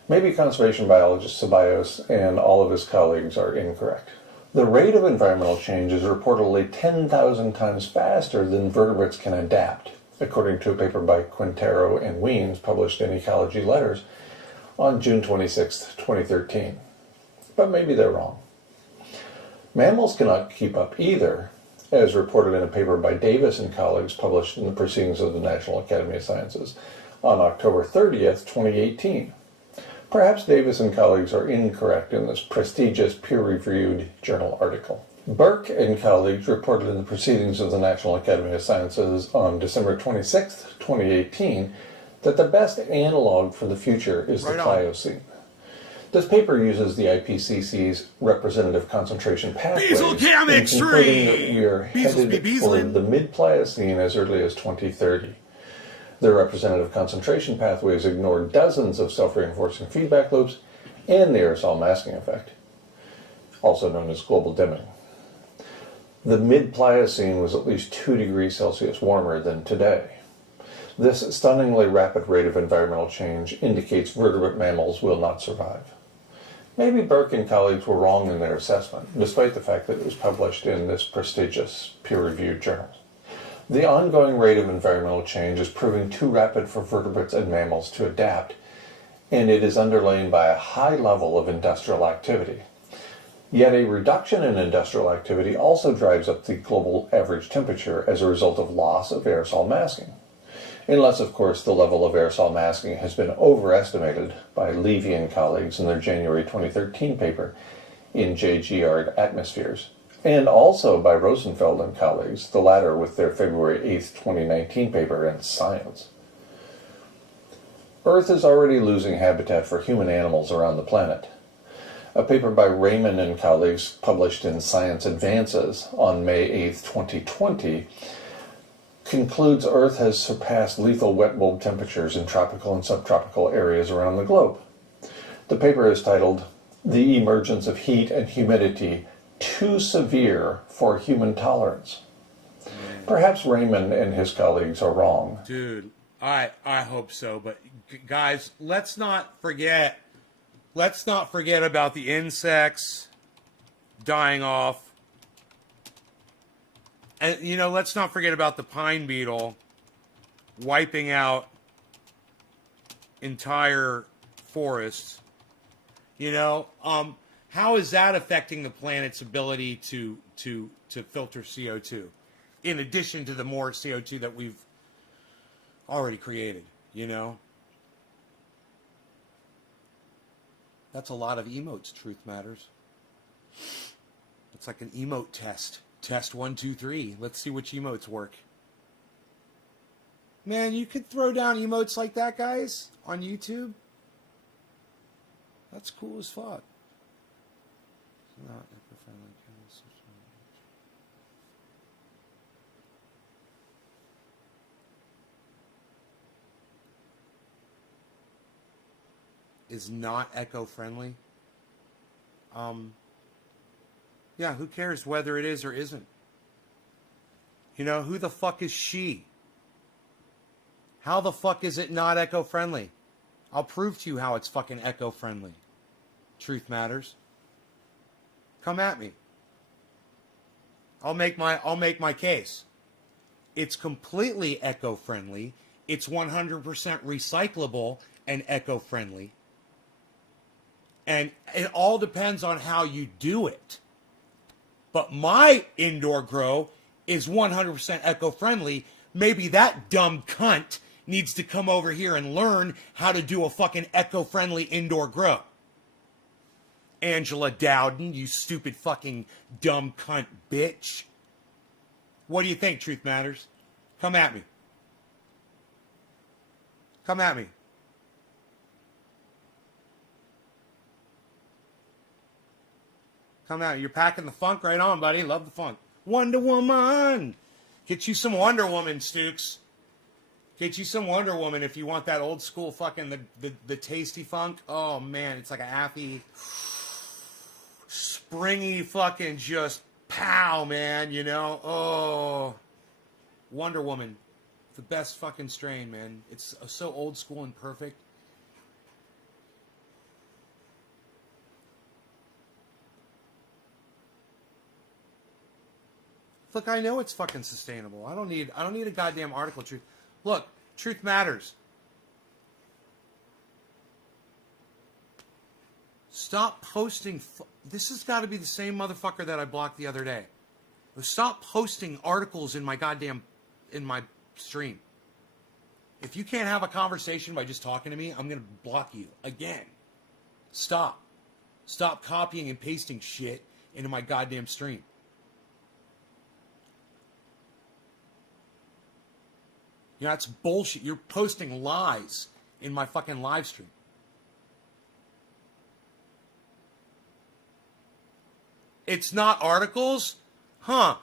Maybe conservation biologist Ceballos and all of his colleagues are incorrect. The rate of environmental change is reportedly 10,000 times faster than vertebrates can adapt, according to a paper by Quintero and Weens published in Ecology Letters on June 26, 2013. But maybe they're wrong. Mammals cannot keep up either, as reported in a paper by Davis and colleagues published in the Proceedings of the National Academy of Sciences on October 30th, 2018. Perhaps Davis and colleagues are incorrect in this prestigious peer-reviewed journal article. Burke and colleagues reported in the Proceedings of the National Academy of Sciences on December 26, 2018, that the best analog for the future is the Pliocene. This paper uses the IPCC's representative concentration pathways, and concluding that we are headed for the mid-Pliocene as early as 2030. The representative concentration pathways ignore dozens of self-reinforcing feedback loops and the aerosol masking effect, also known as global dimming. The mid-Pliocene was at least 2 degrees Celsius warmer than today. This stunningly rapid rate of environmental change indicates vertebrate mammals will not survive. Maybe Burke and colleagues were wrong in their assessment, despite the fact that it was published in this prestigious peer-reviewed journal. The ongoing rate of environmental change is proving too rapid for vertebrates and mammals to adapt, and it is underlain by a high level of industrial activity. Yet a reduction in industrial activity also drives up the global average temperature as a result of loss of aerosol masking. Unless, of course, the level of aerosol masking has been overestimated by Levy and colleagues in their January 2013 paper in JGR Atmospheres, and also by Rosenfeld and colleagues, the latter with their February 8, 2019 paper in Science. Earth is already losing habitat for human animals around the planet. A paper by Raymond and colleagues published in Science Advances on May 8, 2020 concludes Earth has surpassed lethal wet bulb temperatures in tropical and subtropical areas around the globe. The paper is titled, "The Emergence of Heat and Humidity Too Severe for Human Tolerance." Perhaps Raymond and his colleagues are wrong. Dude, I hope so. But guys, let's not forget about the insects dying off. And, let's not forget about the pine beetle wiping out entire forests. How is that affecting the planet's ability to filter CO2? In addition to the more CO2 that we've already created, That's a lot of emotes, Truth Matters. It's like an emote test. Test 1, 2, 3. Let's see which emotes work. Man, you could throw down emotes like that, guys, on YouTube. That's cool as fuck. Not eco-friendly. is not eco-friendly, yeah, who cares whether it is or isn't? You know, who the fuck is she? How the fuck is it not eco-friendly? I'll prove to you how it's fucking eco-friendly. Truth matters. Come at me. I'll make my case. It's completely eco-friendly. It's 100% recyclable and eco-friendly. And it all depends on how you do it. But my indoor grow is 100% eco-friendly. Maybe that dumb cunt needs to come over here and learn how to do a fucking eco-friendly indoor grow. Angela Dowden, you stupid fucking dumb cunt bitch. What do you think, Truth Matters? Come at me. Come at me. Come out. You're packing the funk right on, buddy. Love the funk. Wonder Woman. Get you some Wonder Woman, Stukes. Get you some Wonder Woman if you want that old school fucking the tasty funk. Oh man, it's like a happy, springy fucking just pow, man. You know. Oh, Wonder Woman, the best fucking strain, man. It's so old school and perfect. Look, I know it's fucking sustainable. I don't need a goddamn article. Truth. Look, Truth Matters. Stop posting. This has got to be the same motherfucker that I blocked the other day. Stop posting articles in my stream. If you can't have a conversation by just talking to me, I'm going to block you again. Stop. Stop copying and pasting shit into my goddamn stream. You know, that's bullshit. You're posting lies in my fucking live stream. It's not articles? Huh.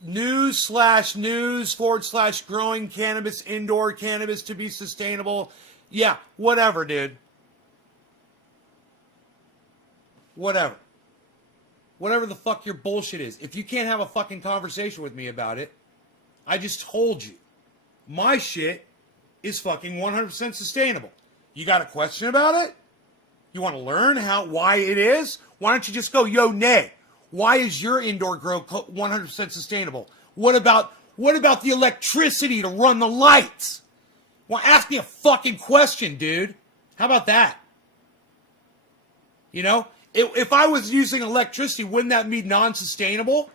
News/news/growing cannabis, indoor cannabis to be sustainable. Yeah, whatever, dude. Whatever. Whatever the fuck your bullshit is. If you can't have a fucking conversation with me about it, I just told you. My shit is fucking 100% sustainable. You got a question about it? You want to learn why it is? Why don't you just go, yo, nay, why is your indoor grow 100% sustainable? What about the electricity to run the lights? Well, ask me a fucking question, dude. How about that? You know, if I was using electricity, wouldn't that be non-sustainable?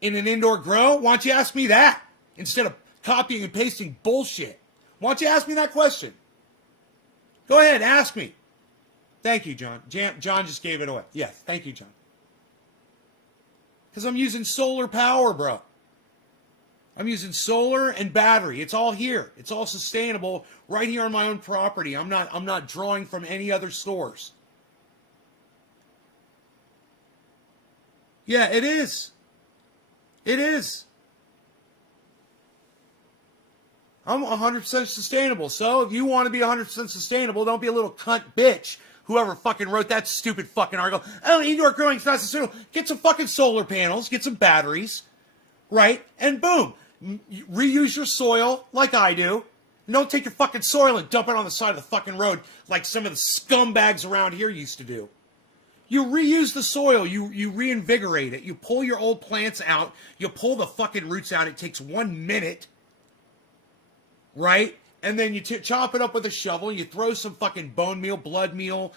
In an indoor grow? Why don't you ask me that instead of copying and pasting bullshit? Why don't you ask me that question? Go ahead, ask me. Thank you, John. John just gave it away. Yes, thank you, John. Because I'm using solar power, bro. I'm using solar and battery. It's all here. It's all sustainable right here on my own property. I'm not drawing from any other source. Yeah, it is. It is. I'm 100% sustainable. So if you want to be 100% sustainable, don't be a little cunt bitch. Whoever fucking wrote that stupid fucking article. Oh, indoor growing is not sustainable. Get some fucking solar panels. Get some batteries. Right? And boom. Reuse your soil like I do. And don't take your fucking soil and dump it on the side of the fucking road like some of the scumbags around here used to do. You reuse the soil. You reinvigorate it. You pull your old plants out. You pull the fucking roots out. It takes 1 minute. Right? And then you chop it up with a shovel. You throw some fucking bone meal, blood meal,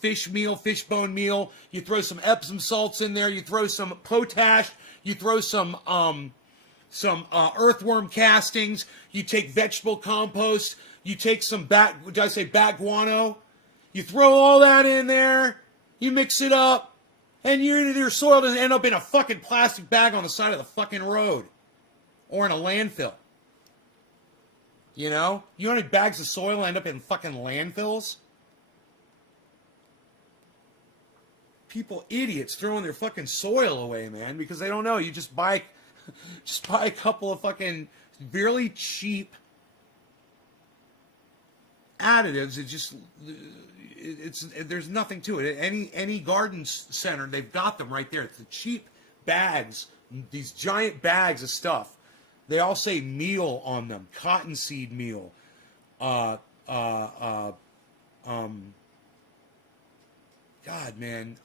fish bone meal. You throw some Epsom salts in there. You throw some potash. You throw some earthworm castings. You take vegetable compost. You take some bat guano. You throw all that in there. You mix it up. And your soil doesn't end up in a fucking plastic bag on the side of the fucking road. Or in a landfill. You know? You know how many bags of soil end up in fucking landfills? People, idiots, throwing their fucking soil away, man, because they don't know. You just buy a couple of fucking really cheap additives. There's nothing to it. Any garden center, they've got them right there. It's the cheap bags, these giant bags of stuff. They all say meal on them, cottonseed meal. God, man.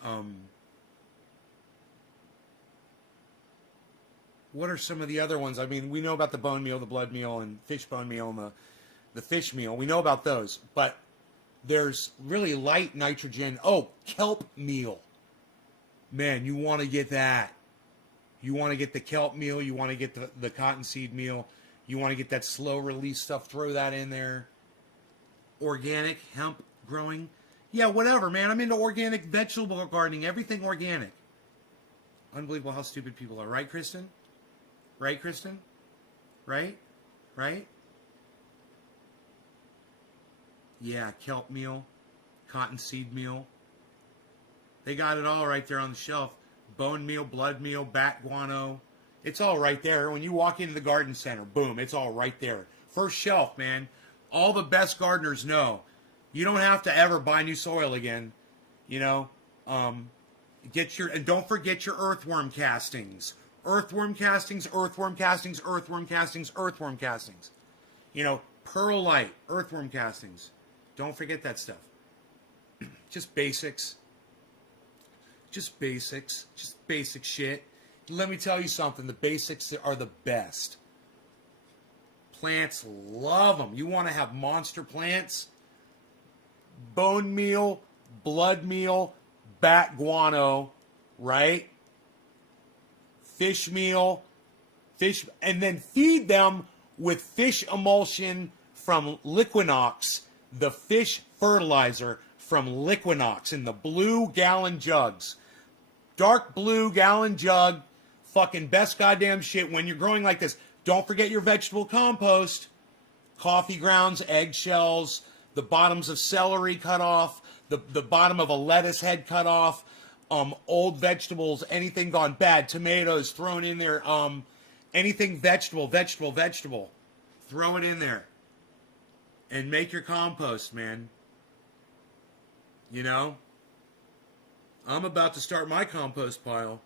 What are some of the other ones? I mean, we know about the bone meal, the blood meal, and fish bone meal, and the fish meal. We know about those, but there's really light nitrogen. Oh, kelp meal. Man, you want to get that. You want to get the kelp meal. You want to get the cottonseed meal. You want to get that slow release stuff. Throw that in there. Organic hemp growing. Yeah, whatever, man. I'm into organic vegetable gardening. Everything organic. Unbelievable how stupid people are. Right, Kristen? Right, Kristen? Right? Right? Yeah, kelp meal. Cottonseed meal. They got it all right there on the shelf. Bone meal, blood meal, bat guano. It's all right there. When you walk into the garden center, boom, it's all right there. First shelf, man. All the best gardeners know. You don't have to ever buy new soil again. You know, and don't forget your earthworm castings. Earthworm castings, earthworm castings, earthworm castings, earthworm castings. You know, perlite, earthworm castings. Don't forget that stuff. Just basics. Just basics. Just basic shit. Let me tell you something. The basics are the best. Plants love them. You want to have monster plants? Bone meal, blood meal, bat guano, right? Fish meal, and then feed them with fish emulsion from Liquinox, the fish fertilizer from Liquinox in the blue gallon jugs. Dark blue gallon jug, fucking best goddamn shit when you're growing like this. Don't forget your vegetable compost. Coffee grounds, eggshells, the bottoms of celery cut off, the bottom of a lettuce head cut off, old vegetables, anything gone bad, tomatoes thrown in there, anything vegetable. Throw it in there. And make your compost, man. You know? I'm about to start my compost pile.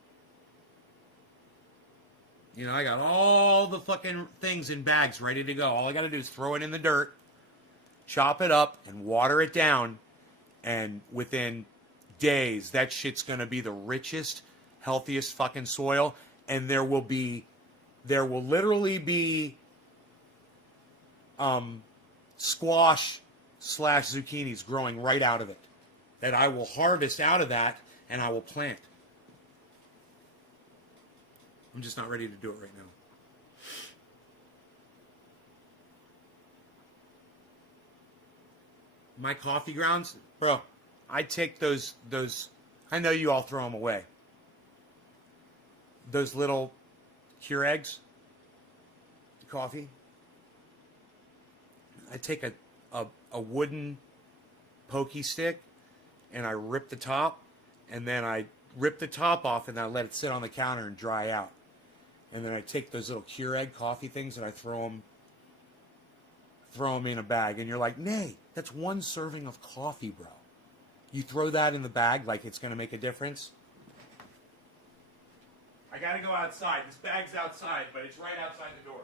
You know, I got all the fucking things in bags ready to go. All I got to do is throw it in the dirt, chop it up, and water it down. And within days, that shit's going to be the richest, healthiest fucking soil. And there will literally be squash / zucchinis growing right out of it that I will harvest out of that and I will plant. I'm just not ready to do it right now. My coffee grounds, bro, I take those, I know you all throw them away. Those little Keurigs, coffee. I take a wooden pokey stick and I rip the top, and then I rip the top off and I let it sit on the counter and dry out. And then I take those little Keurig coffee things and I throw them in a bag. And you're like, nay, that's one serving of coffee, bro. You throw that in the bag like it's going to make a difference. I got to go outside. This bag's outside, but it's right outside the door.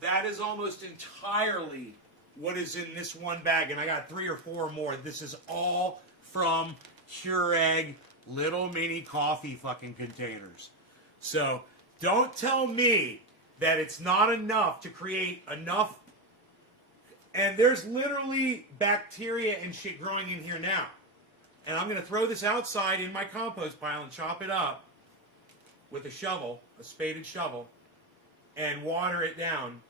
That is almost entirely what is in this one bag, and I got 3 or 4 more. This is all from Keurig little mini coffee fucking containers. So don't tell me that it's not enough to create enough. And there's literally bacteria and shit growing in here now. And I'm going to throw this outside in my compost pile and chop it up with a shovel, a spaded shovel, and water it down.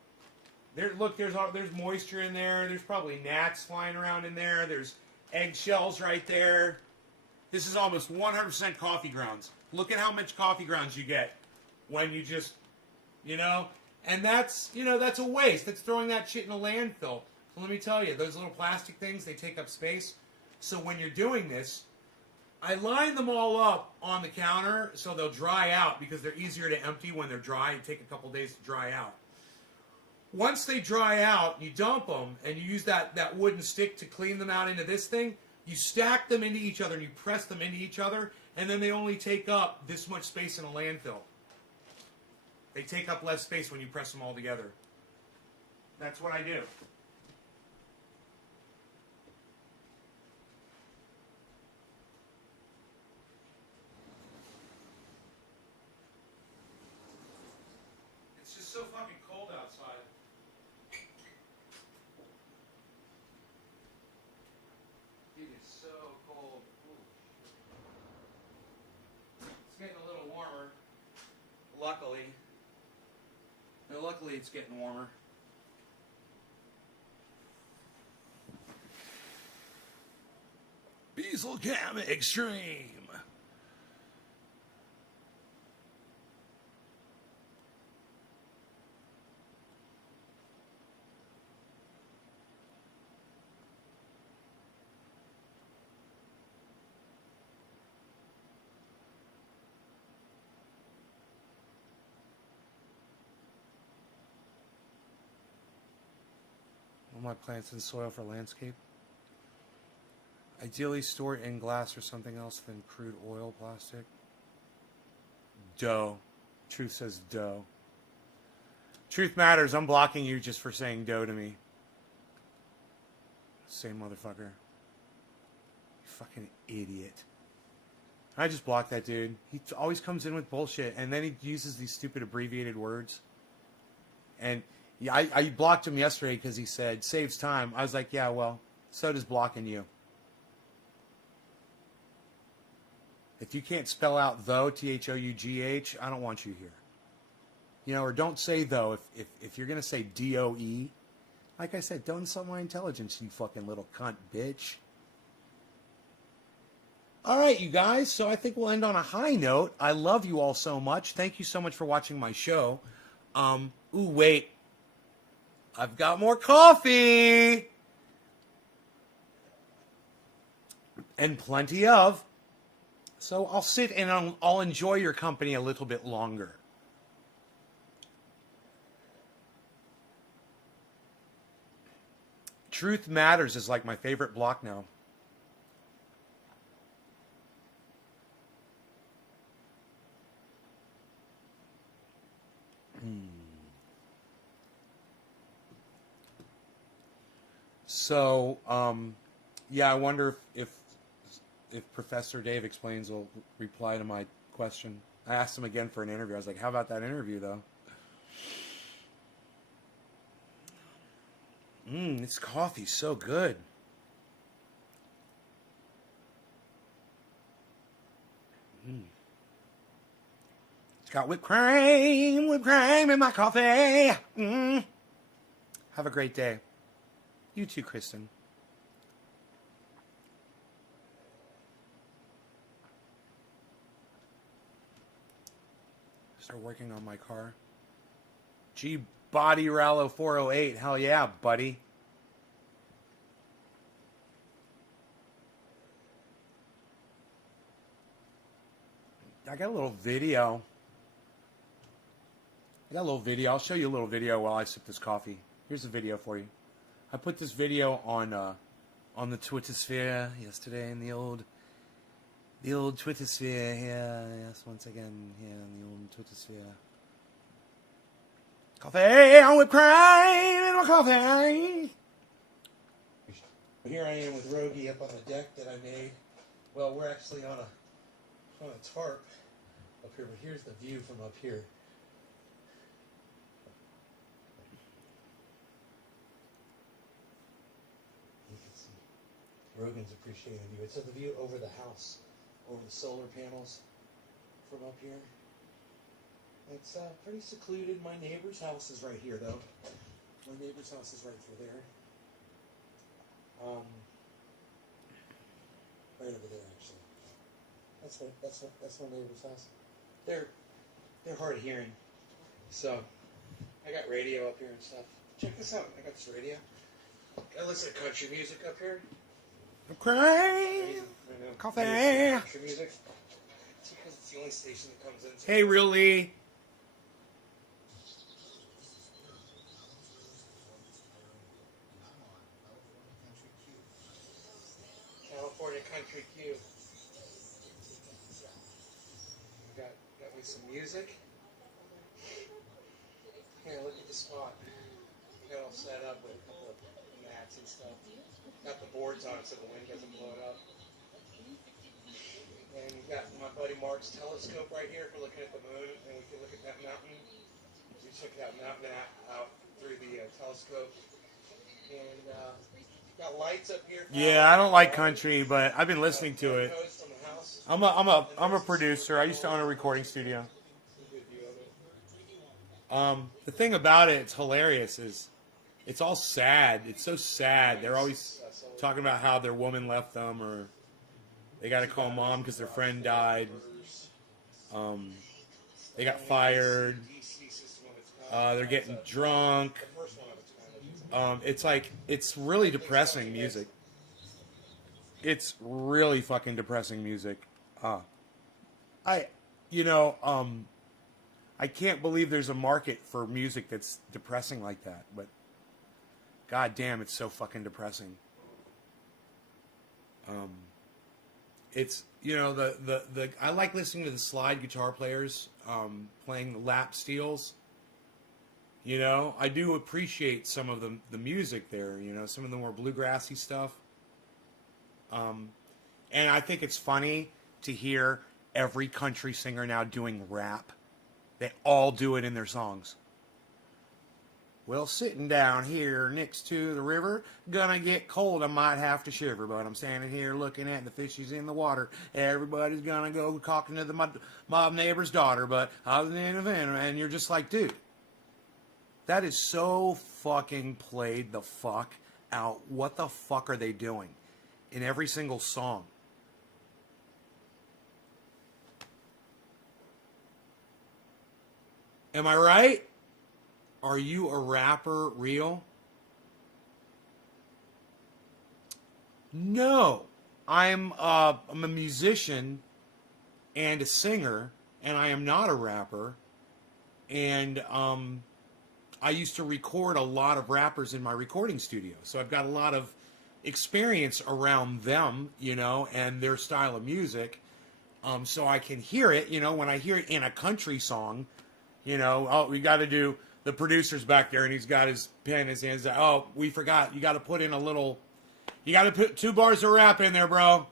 Look, there's moisture in there. There's probably gnats flying around in there. There's eggshells right there. This is almost 100% coffee grounds. Look at how much coffee grounds you get when you just, and that's a waste. That's throwing that shit in a landfill. So let me tell you, those little plastic things, they take up space. So when you're doing this, I line them all up on the counter so they'll dry out because they're easier to empty when they're dry. It take a couple days to dry out. Once they dry out, you dump them and you use that wooden stick to clean them out into this thing. You stack them into each other and you press them into each other, and then they only take up this much space in a landfill. They take up less space when you press them all together. That's what I do. It's just so fucking cold outside. It is so cold. It's getting a little warmer. Luckily. No, luckily it's getting warmer. Diesel Cam Extreme. All my plants in soil for landscape. Ideally store it in glass or something else than crude oil, plastic. Dough. Truth says dough. Truth matters. I'm blocking you just for saying dough to me. Same motherfucker. You fucking idiot. I just blocked that dude. He always comes in with bullshit, and then he uses these stupid abbreviated words. And yeah, I blocked him yesterday because he said, saves time. I was like, yeah, well, so does blocking you. If you can't spell out though, Though, I don't want you here. You know, or don't say though. If you're going to say DOE, like I said, don't insult my intelligence, you fucking little cunt bitch. All right, you guys. So I think we'll end on a high note. I love you all so much. Thank you so much for watching my show. Ooh, wait. I've got more coffee. And plenty of. So I'll sit and I'll enjoy your company a little bit longer. Truth Matters is like my favorite block now. So, yeah, I wonder if Professor Dave Explains will reply to my question. I asked him again for an interview. I was like, how about that interview, though? This coffee's so good. It's got whipped cream in my coffee. Have a great day. You too, Kristen. Start working on my car. G Body Rallo 408. Hell yeah, buddy. I got a little video. I'll show you a little video while I sip this coffee. Here's a video for you. I put this video on the Twitter sphere yesterday in the old Twitter sphere here. Yes, once again here in the old Twitter sphere. Coffee on whipped cream in my coffee. Here I am with Rogie up on the deck that I made. Well, we're actually on a tarp up here, but here's the view from up here. Rogan's appreciating the view. It's the view over the house, over the solar panels from up here. It's pretty secluded. My neighbor's house is right here, though. My neighbor's house is right through there. Right over there, actually. That's my neighbor's house. They're hard of hearing, so I got radio up here and stuff. Check this out. I got this radio. I listen to country music up here. Okay. Coffee. Country music. It's because it's the only station that comes in. Hey, really? California Country Q. Got me some music. Here, look at the spot. Got all set up with a couple of mats and stuff. Got the boards on so the wind doesn't blow it up. And we've got my buddy Mark's telescope right here for looking at the moon, and we can look at that mountain. We took that mountain out through the telescope. And got lights up here. Yeah, I don't like country, but I've been listening to it. I'm a producer. I used to own a recording studio. The thing about it, it's hilarious, is it's all sad. It's so sad. They're always talking about how their woman left them, or they got to call mom because their friend died. They got fired. They're getting drunk. It's like, it's really depressing music. It's really fucking depressing music. I can't believe there's a market for music that's depressing like that, but god damn, it's so fucking depressing. It's, I like listening to the slide guitar players playing the lap steels. I do appreciate some of the music there, some of the more bluegrassy stuff. And I think it's funny to hear every country singer now doing rap. They all do it in their songs. Well, sitting down here next to the river, gonna get cold, I might have to shiver, but I'm standing here looking at the fishes in the water. Everybody's gonna go talking to my neighbor's daughter, but I was in a van, and you're just like, dude, that is so fucking played the fuck out. What the fuck are they doing in every single song? Am I right? Are you a rapper real? No. I'm a musician and a singer, and I am not a rapper. And I used to record a lot of rappers in my recording studio. So I've got a lot of experience around them, and their style of music. So I can hear it, when I hear it in a country song, we got to do, the producer's back there and he's got his pen in his hands. Oh, we forgot. You got to put 2 bars of rap in there, bro.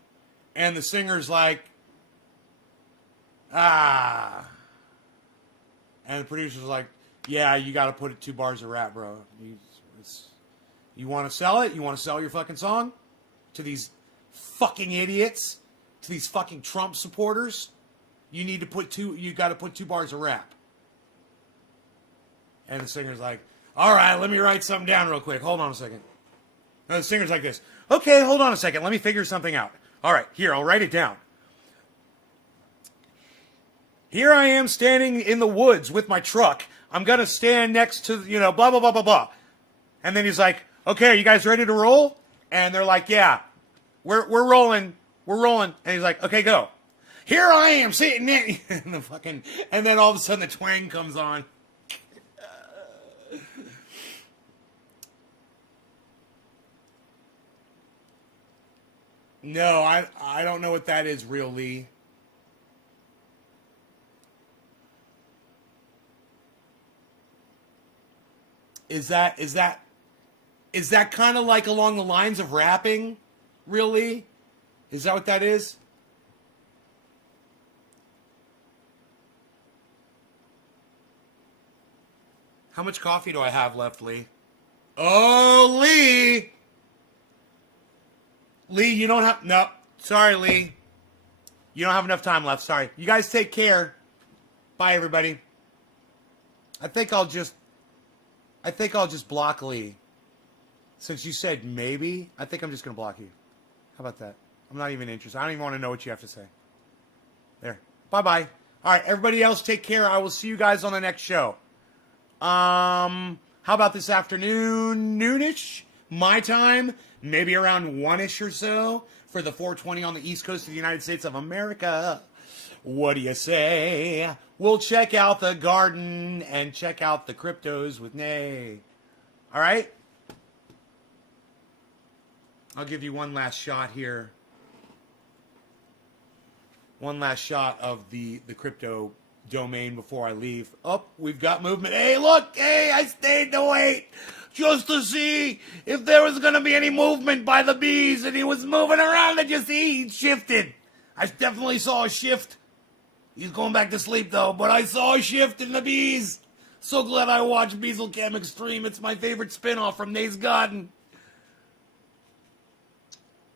And the singer's like, And the producer's like, yeah, you got to put 2 bars of rap, bro. You want to sell it? You want to sell your fucking song to these fucking idiots? To these fucking Trump supporters? You got to put 2 bars of rap. And the singer's like, all right, let me write something down real quick. Hold on a second. And the singer's like this. Okay, hold on a second. Let me figure something out. All right, here, I'll write it down. Here I am standing in the woods with my truck. I'm going to stand next to, blah, blah, blah, blah, blah. And then he's like, okay, are you guys ready to roll? And they're like, yeah, we're rolling. We're rolling. And he's like, okay, go. Here I am sitting in and then all of a sudden the twang comes on. No, I don't know what that is, real Lee. Is that kind of like along the lines of rapping, real Lee? Is that what that is? How much coffee do I have left, Lee? Oh, Lee! Lee, you don't have... No. Sorry, Lee. You don't have enough time left. Sorry. You guys take care. Bye, everybody. I think I'll just block Lee. Since you said maybe, I think I'm just going to block you. How about that? I'm not even interested. I don't even want to know what you have to say. There. Bye-bye. All right, everybody else, take care. I will see you guys on the next show. How about this afternoon, noonish? My time, maybe around 1-ish or so for the 420 on the East Coast of the United States of America. What do you say? We'll check out the garden and check out the cryptos with Nay. All right? I'll give you one last shot here. One last shot of the crypto domain before I leave. Oh, we've got movement. Hey, look. Hey, I stayed to wait just to see if there was going to be any movement by the bees. And he was moving around. Did you see? He shifted. I definitely saw a shift. He's going back to sleep, though. But I saw a shift in the bees. So glad I watched Beazle Cam Extreme. It's my favorite spinoff from Nate's Garden.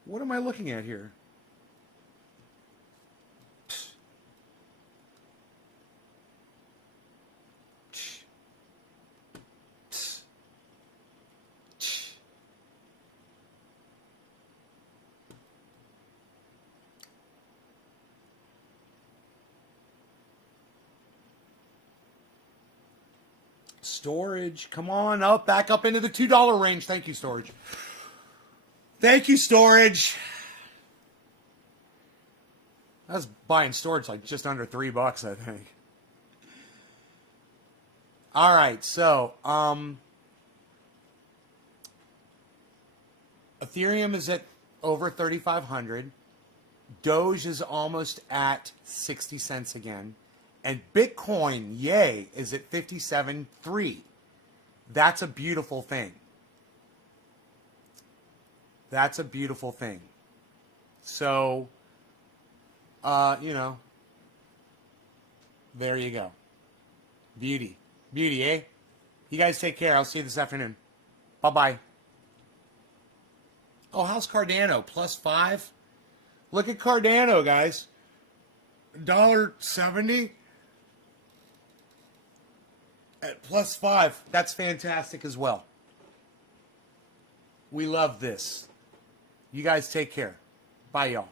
What am I looking at here? Storage, come on up, back up into the $2 range. Thank you, Storage. Thank you, Storage. I was buying Storage like just under $3, I think. All right, so Ethereum is at over 3,500. Doge is almost at 60 cents again. And Bitcoin, yay, is at 57.3. That's a beautiful thing. That's a beautiful thing. So, you know, there you go. Beauty. Beauty, eh? You guys take care. I'll see you this afternoon. Bye-bye. Oh, how's Cardano? +5? Look at Cardano, guys. $1.70 at +5. That's fantastic as well. We love this. You guys take care. Bye, y'all.